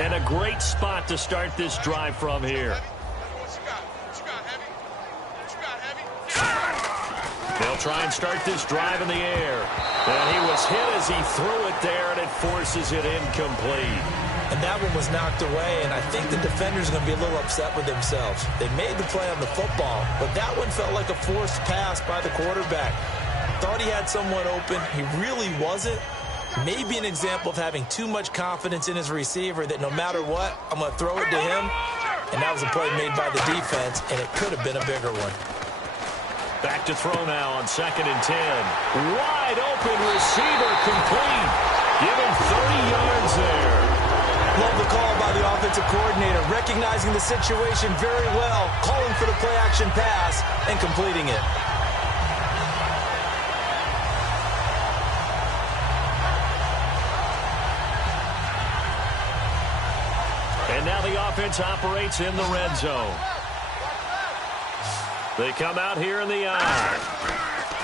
And a great spot to start this drive from here. They'll try and start this drive in the air. And he was hit as he threw it there, and it forces it incomplete. And that one was knocked away, and I think the defender's going to be a little upset with themselves. They made the play on the football, but that one felt like a forced pass by the quarterback. Thought he had someone open. He really wasn't. Maybe an example of having too much confidence in his receiver that no matter what, I'm going to throw it to him. And that was a play made by the defense, and it could have been a bigger one. Back to throw now on 2nd and 10. Wide open receiver complete. Give him 30 yards there. Love the call by the offensive coordinator, recognizing the situation very well, calling for the play-action pass, and completing it. And now the offense operates in the red zone. They come out here in the eye.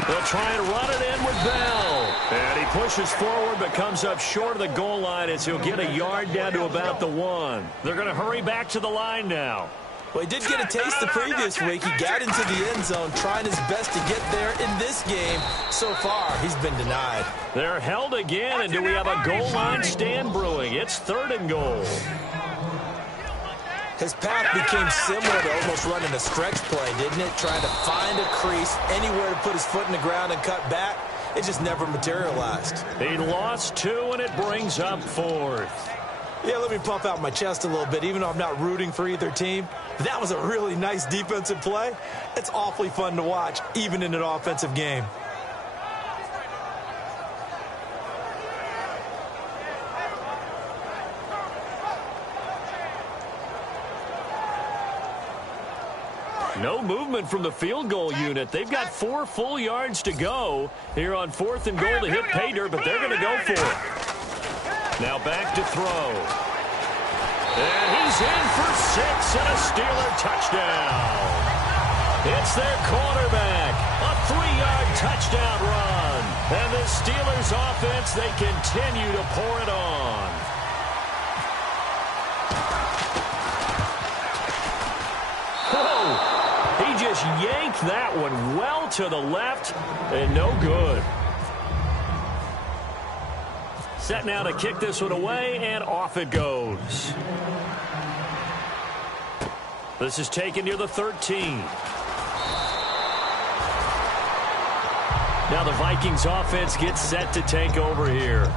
They'll try and run it in with Bell. And he pushes forward but comes up short of the goal line as he'll get a yard down to about the 1. They're going to hurry back to the line now. Well, he did get a taste the previous week. He got into the end zone trying his best to get there in this game. So far, he's been denied. They're held again, and do we have a goal line stand brewing? It's 3rd and goal. His path became similar to almost running a stretch play, didn't it? Trying to find a crease, anywhere to put his foot in the ground and cut back. It just never materialized. He lost 2, and it brings up 4th. Yeah, let me puff out my chest a little bit, even though I'm not rooting for either team. That was a really nice defensive play. It's awfully fun to watch, even in an offensive game. No movement from the field goal unit. They've got 4 full yards to go here on 4th and goal to hit pay dirt, but they're going to go for it. Now back to throw. And he's in for 6 and a Steeler touchdown. It's their quarterback. A 3-yard touchdown run. And the Steelers offense, they continue to pour it on. Whoa! He just yanked that one well to the left, and no good. Set now to kick this one away, and off it goes. This is taken near the 13. Now the Vikings offense gets set to take over here.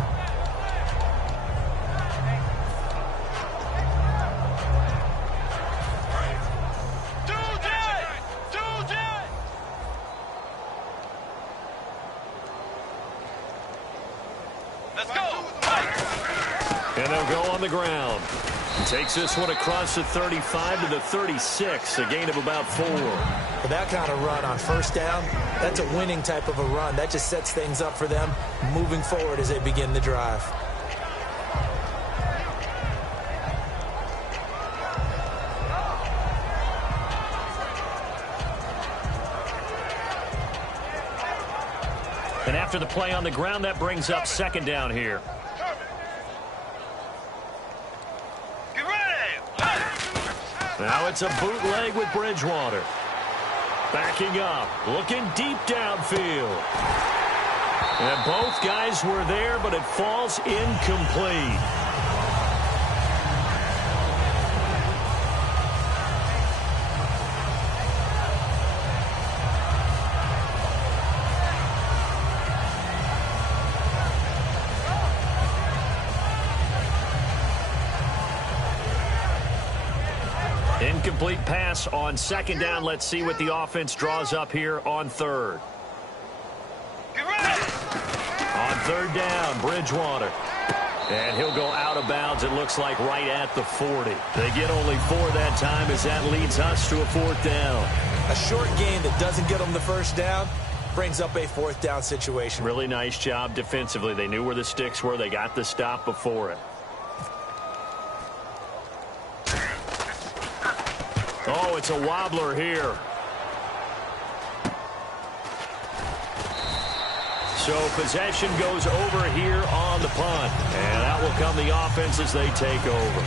The ground. He takes this one across the 35 to the 36, a gain of about 4. For that kind of run on 1st down, that's a winning type of a run. That just sets things up for them moving forward as they begin the drive. And after the play on the ground, that brings up 2nd down here. Now it's a bootleg with Bridgewater. Backing up, looking deep downfield. And both guys were there, but it falls incomplete. Incomplete pass on 2nd down. Let's see what the offense draws up here on 3rd. On 3rd down, Bridgewater. And he'll go out of bounds, it looks like, right at the 40. They get only 4 that time as that leads us to a 4th down. A short gain that doesn't get them the 1st down brings up a 4th down situation. Really nice job defensively. They knew where the sticks were. They got the stop before it. Oh, it's a wobbler here. So possession goes over here on the punt. And out will come the offense as they take over.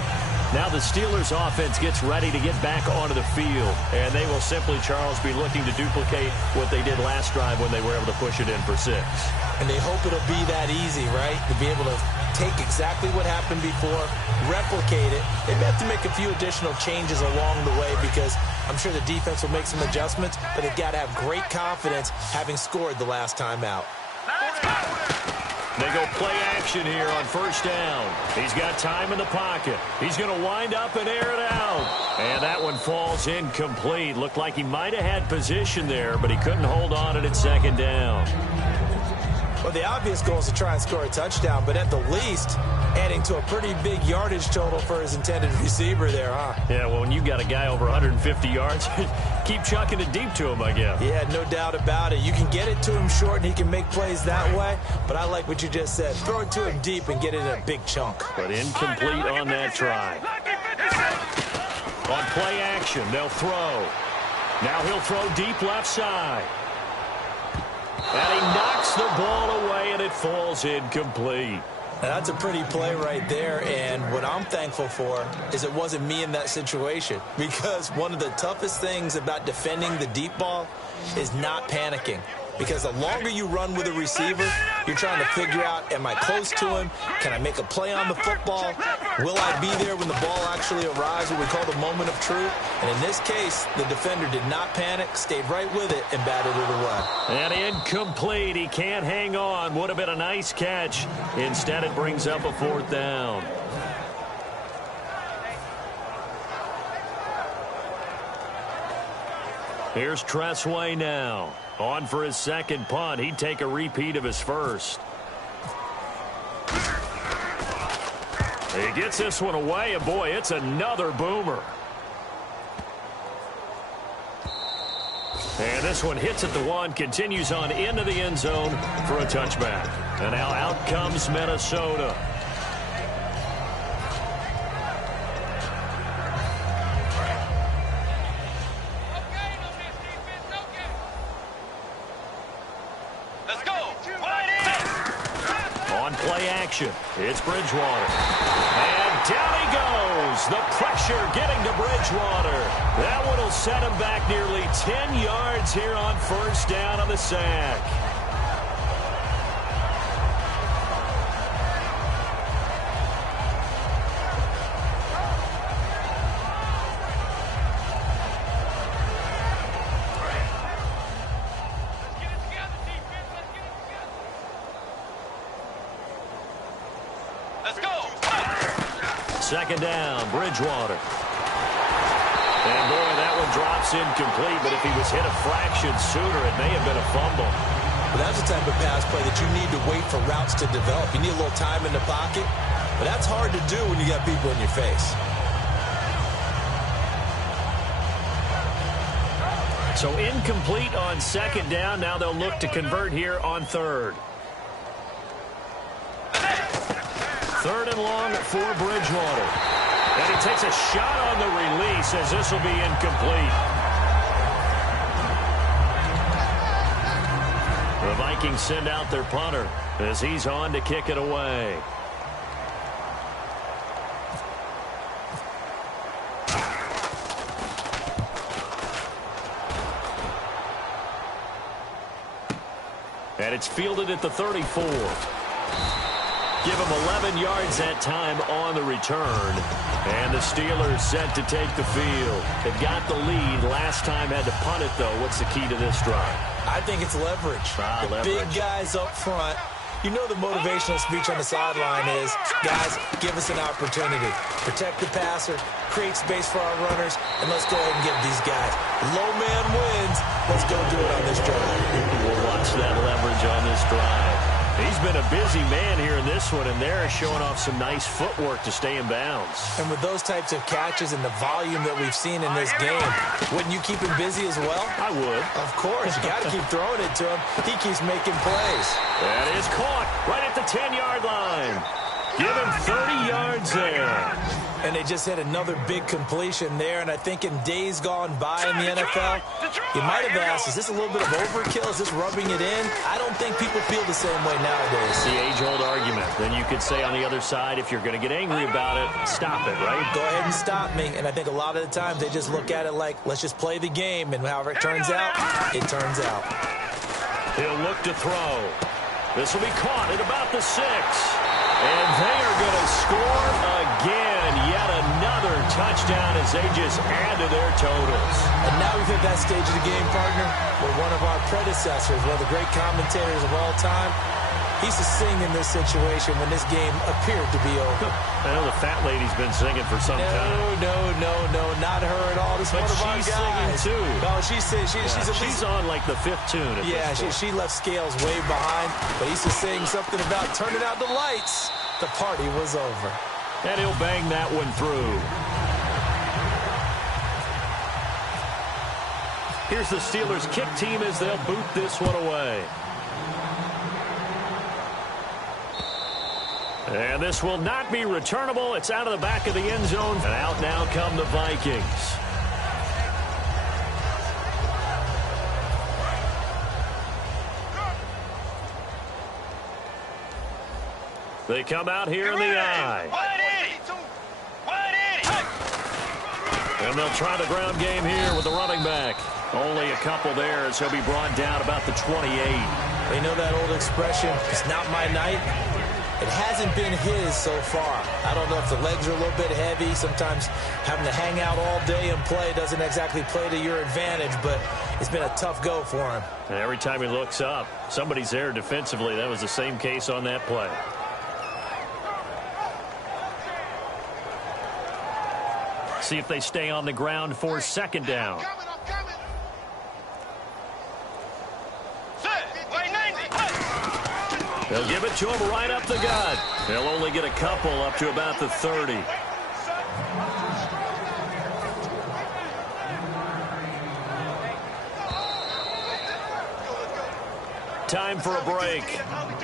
Now the Steelers offense gets ready to get back onto the field. And they will simply, Charles, be looking to duplicate what they did last drive when they were able to push it in for 6. And they hope it'll be that easy, right? To be able to take exactly what happened before, replicate it. They may have to make a few additional changes along the way because I'm sure the defense will make some adjustments, but they've got to have great confidence having scored the last time out. They go play action here on first down. He's got time in the pocket. He's going to wind up and air it out. And that one falls incomplete. Looked like he might have had position there, but he couldn't hold on at second down. Well, the obvious goal is to try and score a touchdown, but at the least, adding to a pretty big yardage total for his intended receiver there, huh? Yeah, well, when you've got a guy over 150 yards, keep chucking it deep to him, I guess. Yeah, no doubt about it. You can get it to him short, and he can make plays that way, but I like what you just said. Throw it to him deep and get it in a big chunk. But incomplete on that try. On play action, they'll throw. Now he'll throw deep left side. And he knocks the ball away, and it falls incomplete. Now, that's a pretty play right there, and what I'm thankful for is it wasn't me in that situation, because one of the toughest things about defending the deep ball is not panicking. Because the longer you run with a receiver, you're trying to figure out, am I close to him? Can I make a play on the football? Will I be there when the ball actually arrives, what we call the moment of truth? And in this case, the defender did not panic, stayed right with it, and batted it away. And incomplete. He can't hang on. Would have been a nice catch. Instead, it brings up a 4th down. Here's Tressway now. On for his second punt. He'd take a repeat of his first. He gets this one away, and boy, it's another boomer. And this one hits at the 1, continues on into the end zone for a touchback. And now out comes Minnesota. It's Bridgewater. And down he goes. The pressure getting to Bridgewater. That one will set him back nearly 10 yards here on first down on the sack. Second down, Bridgewater. And boy, that one drops incomplete, but if he was hit a fraction sooner, it may have been a fumble. But that's the type of pass play that you need to wait for routes to develop. You need a little time in the pocket, but that's hard to do when you got people in your face. So incomplete on second down. Now they'll look to convert here on third. 3rd and long for Bridgewater. And he takes a shot on the release as this will be incomplete. The Vikings send out their punter as he's on to kick it away. And it's fielded at the 34. Give him 11 yards that time on the return. And the Steelers set to take the field. They've got the lead. Last time had to punt it, though. What's the key to this drive? I think it's leverage. Big guys up front. You know the motivational speech on the sideline is, guys, give us an opportunity. Protect the passer, create space for our runners, and let's go ahead and get these guys. Low man wins. Let's go do it on this drive. We'll watch that leverage on this drive. He's been a busy man here in this one, and they're showing off some nice footwork to stay in bounds. And with those types of catches and the volume that we've seen in this game, wouldn't you keep him busy as well? I would. Of course. You got to keep throwing it to him. He keeps making plays. That is caught right at the 10-yard line. Give him 30 yards there. And they just had another big completion there. And I think in days gone by in the NFL, you might have asked, is this a little bit of overkill? Is this rubbing it in? I don't think people feel the same way nowadays. The age-old argument. Then you could say on the other side, if you're going to get angry about it, stop it, right? Go ahead and stop me. And I think a lot of the times they just look at it like, let's just play the game. And however it turns out, it turns out. He'll look to throw. This will be caught at about the 6. And they are going to score again. Yet another touchdown as they just add to their totals. And now we've hit that stage of the game, partner, where one of our predecessors, one of the great commentators of all time, he used to sing in this situation when this game appeared to be over. I know the fat lady's been singing for some time. No, not her at all. This is one of our guys. She's singing too. No, she's on like the 5th tune. She left Scales way behind, but he used to sing something about turning out the lights. The party was over. And he'll bang that one through. Here's the Steelers kick team as they'll boot this one away. And this will not be returnable. It's out of the back of the end zone. And out now come the Vikings. They come out here in the I. And they'll try the ground game here with the running back. Only a couple there as he'll be brought down about the 28. You know that old expression, it's not my night? It hasn't been his so far. I don't know if the legs are a little bit heavy. Sometimes having to hang out all day and play doesn't exactly play to your advantage, but it's been a tough go for him. And every time he looks up, somebody's there defensively. That was the same case on that play. See if they stay on the ground for 2nd down. They'll give it to him right up the gut. They'll only get a couple up to about the 30. Time for a break.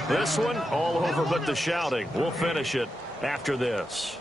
This one, all over but the shouting. We'll finish it after this.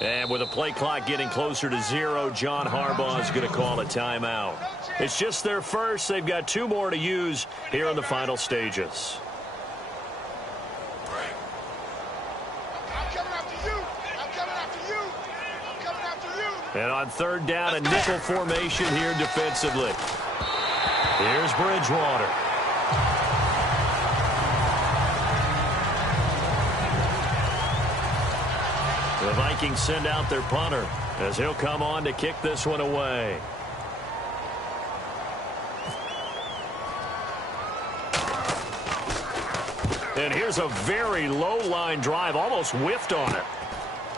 And with the play clock getting closer to 0, John Harbaugh is going to call a timeout. It's just their first. They've got 2 more to use here in the final stages. And on 3rd down, a nickel formation here defensively. Here's Bridgewater. The Vikings send out their punter as he'll come on to kick this one away. And here's a very low line drive, almost whiffed on it.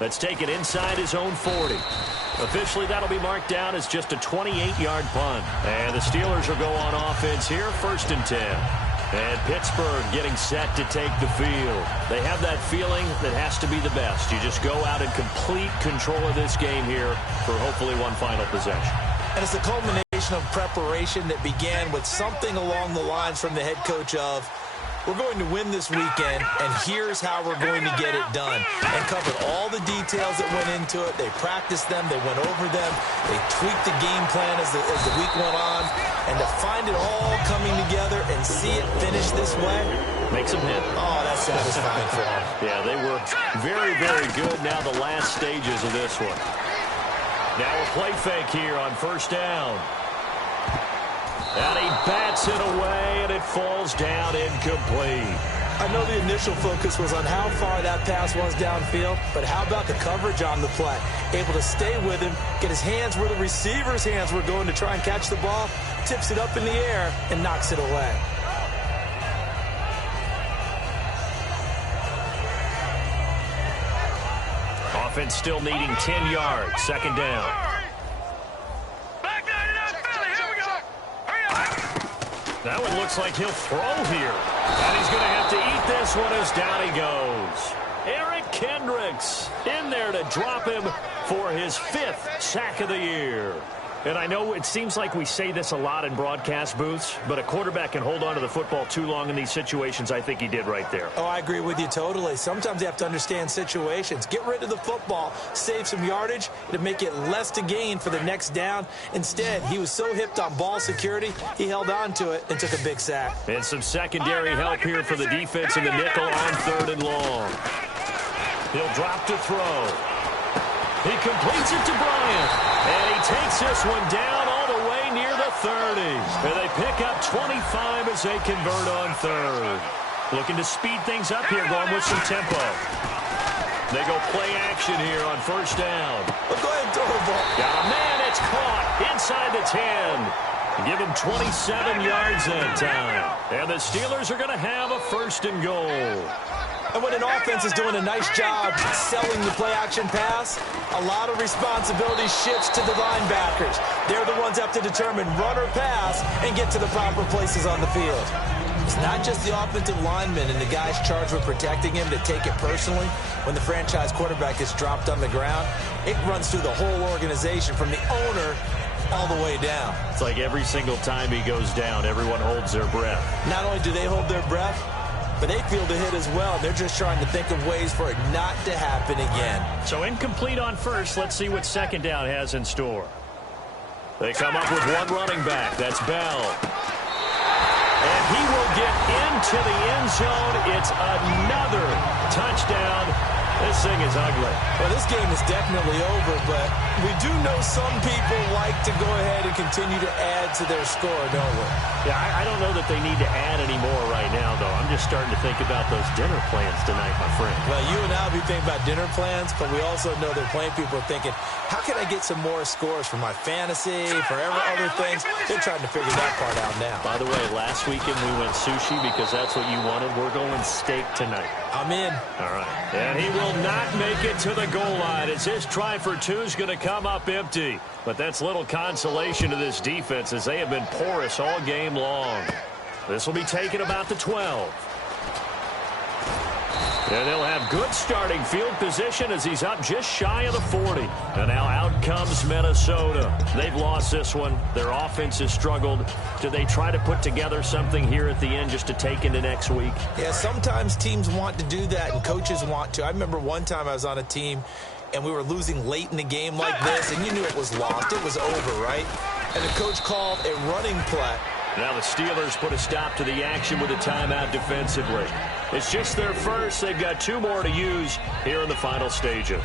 That's taken inside his own 40. Officially, that'll be marked down as just a 28-yard punt. And the Steelers will go on offense here, 1st and 10. And Pittsburgh getting set to take the field. They have that feeling that has to be the best. You just go out in complete control of this game here for hopefully one final possession. And it's a culmination of preparation that began with something along the lines from the head coach of, we're going to win this weekend, and here's how we're going to get it done. And covered all the details that went into it. They practiced them. They went over them. They tweaked the game plan as the week went on. And to find it all coming together and see it finish this way. Makes them hit. Oh, that's satisfying for them. Yeah, they were very, very good. Now the last stages of this one. Now a play fake here on 1st down. And he bats it away, and it falls down incomplete. I know the initial focus was on how far that pass was downfield, but how about the coverage on the play? Able to stay with him, get his hands where the receiver's hands were going to try and catch the ball, tips it up in the air, and knocks it away. Offense still needing 10 yards, 2nd down. That one looks like he'll throw here. And he's going to have to eat this one as down he goes. Here it Kendricks in there to drop him for his 5th sack of the year. And I know it seems like we say this a lot in broadcast booths, but a quarterback can hold on to the football too long in these situations. I think he did right there. Oh, I agree with you totally. Sometimes you have to understand situations. Get rid of the football, save some yardage, to make it less to gain for the next down. Instead, he was so hipped on ball security, he held on to it and took a big sack. And some secondary help here for the defense in the nickel on 3rd and long. He'll drop to throw. He completes it to Bryant, and he takes this one down all the way near the 30. And they pick up 25 as they convert on 3rd. Looking to speed things up here, going with some tempo. They go play action here on 1st down. Oh, go ahead and throw the ball. Got a man, it's caught inside the 10. Give him 27 yards that time. And the Steelers are going to have a 1st and goal. And when an offense is doing a nice job selling the play-action pass, a lot of responsibility shifts to the linebackers. They're the ones that have to determine run or pass and get to the proper places on the field. It's not just the offensive linemen and the guys charged with protecting him that take it personally. When the franchise quarterback is dropped on the ground, it runs through the whole organization from the owner all the way down. It's like every single time he goes down, everyone holds their breath. Not only do they hold their breath, but they feel the hit as well. They're just trying to think of ways for it not to happen again. So incomplete on 1st. Let's see what 2nd down has in store. They come up with one running back. That's Bell. And he will get into the end zone. It's another touchdown. This thing is ugly. Well, this game is definitely over, but we do know some people like to go ahead and continue to add to their score, don't we? Yeah, I don't know that they need to add any more right now, though. I'm just starting to think about those dinner plans tonight, my friend. Well, you and I will be thinking about dinner plans, but we also know there are plenty of people thinking, how can I get some more scores for my fantasy, for other things? They're trying to figure that part out now. By the way, last weekend we went sushi because that's what you wanted. We're going steak tonight. I'm in. All right. And he will not make it to the goal line as his try for 2 is going to come up empty. But that's little consolation to this defense as they have been porous all game long. This will be taken about the 12. And they'll have good starting field position as he's up just shy of the 40. And now out comes Minnesota. They've lost this one. Their offense has struggled. Do they try to put together something here at the end just to take into next week? Yeah, sometimes teams want to do that and coaches want to. I remember one time I was on a team and we were losing late in the game like this, and you knew it was lost. It was over, right? And the coach called a running play. Now the Steelers put a stop to the action with a timeout defensively. It's just their first. They've got 2 more to use here in the final stages.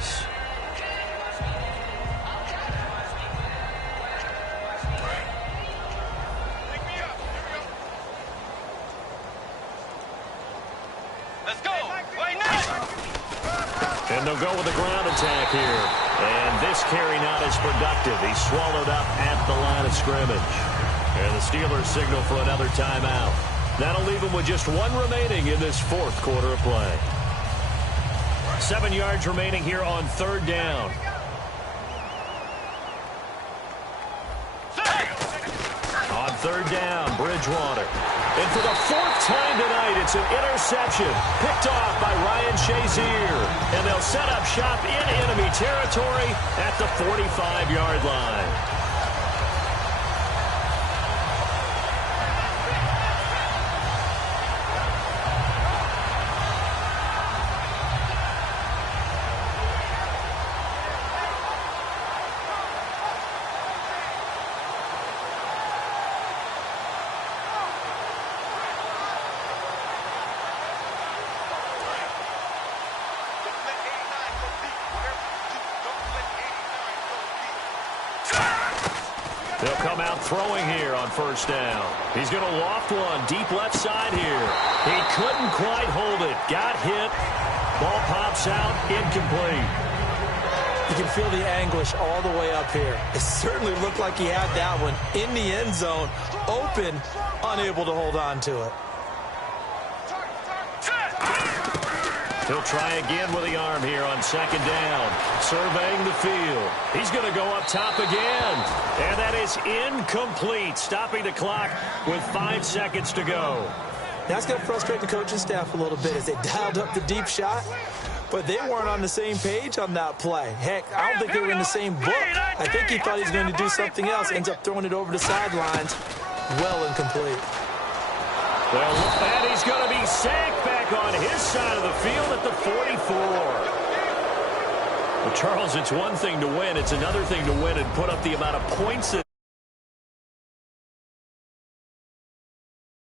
Let's go. Wait, now. And they'll go with a ground attack here. And this carry not as productive. He's swallowed up at the line of scrimmage. And the Steelers signal for another timeout. That'll leave them with just 1 remaining in this 4th quarter of play. 7 yards remaining here on 3rd down. On 3rd down, Bridgewater. And for the 4th time tonight, it's an interception picked off by Ryan Shazier. And they'll set up shop in enemy territory at the 45-yard line. They'll come out throwing here on 1st down. He's going to loft one deep left side here. He couldn't quite hold it. Got hit. Ball pops out. Incomplete. You can feel the anguish all the way up here. It certainly looked like he had that one in the end zone, open, unable to hold on to it. He'll try again with the arm here on 2nd down. Surveying the field. He's going to go up top again. And that is incomplete. Stopping the clock with 5 seconds to go. That's going to frustrate the coaching staff a little bit as they dialed up the deep shot, but they weren't on the same page on that play. Heck, I don't think they were in the same book. I think he thought he was going to do something else. Ends up throwing it over the sidelines. Well incomplete. Well, and he's going to be sacked back on his side of the field at the 44. Well, Charles, it's one thing to win. It's another thing to win and put up the amount of points that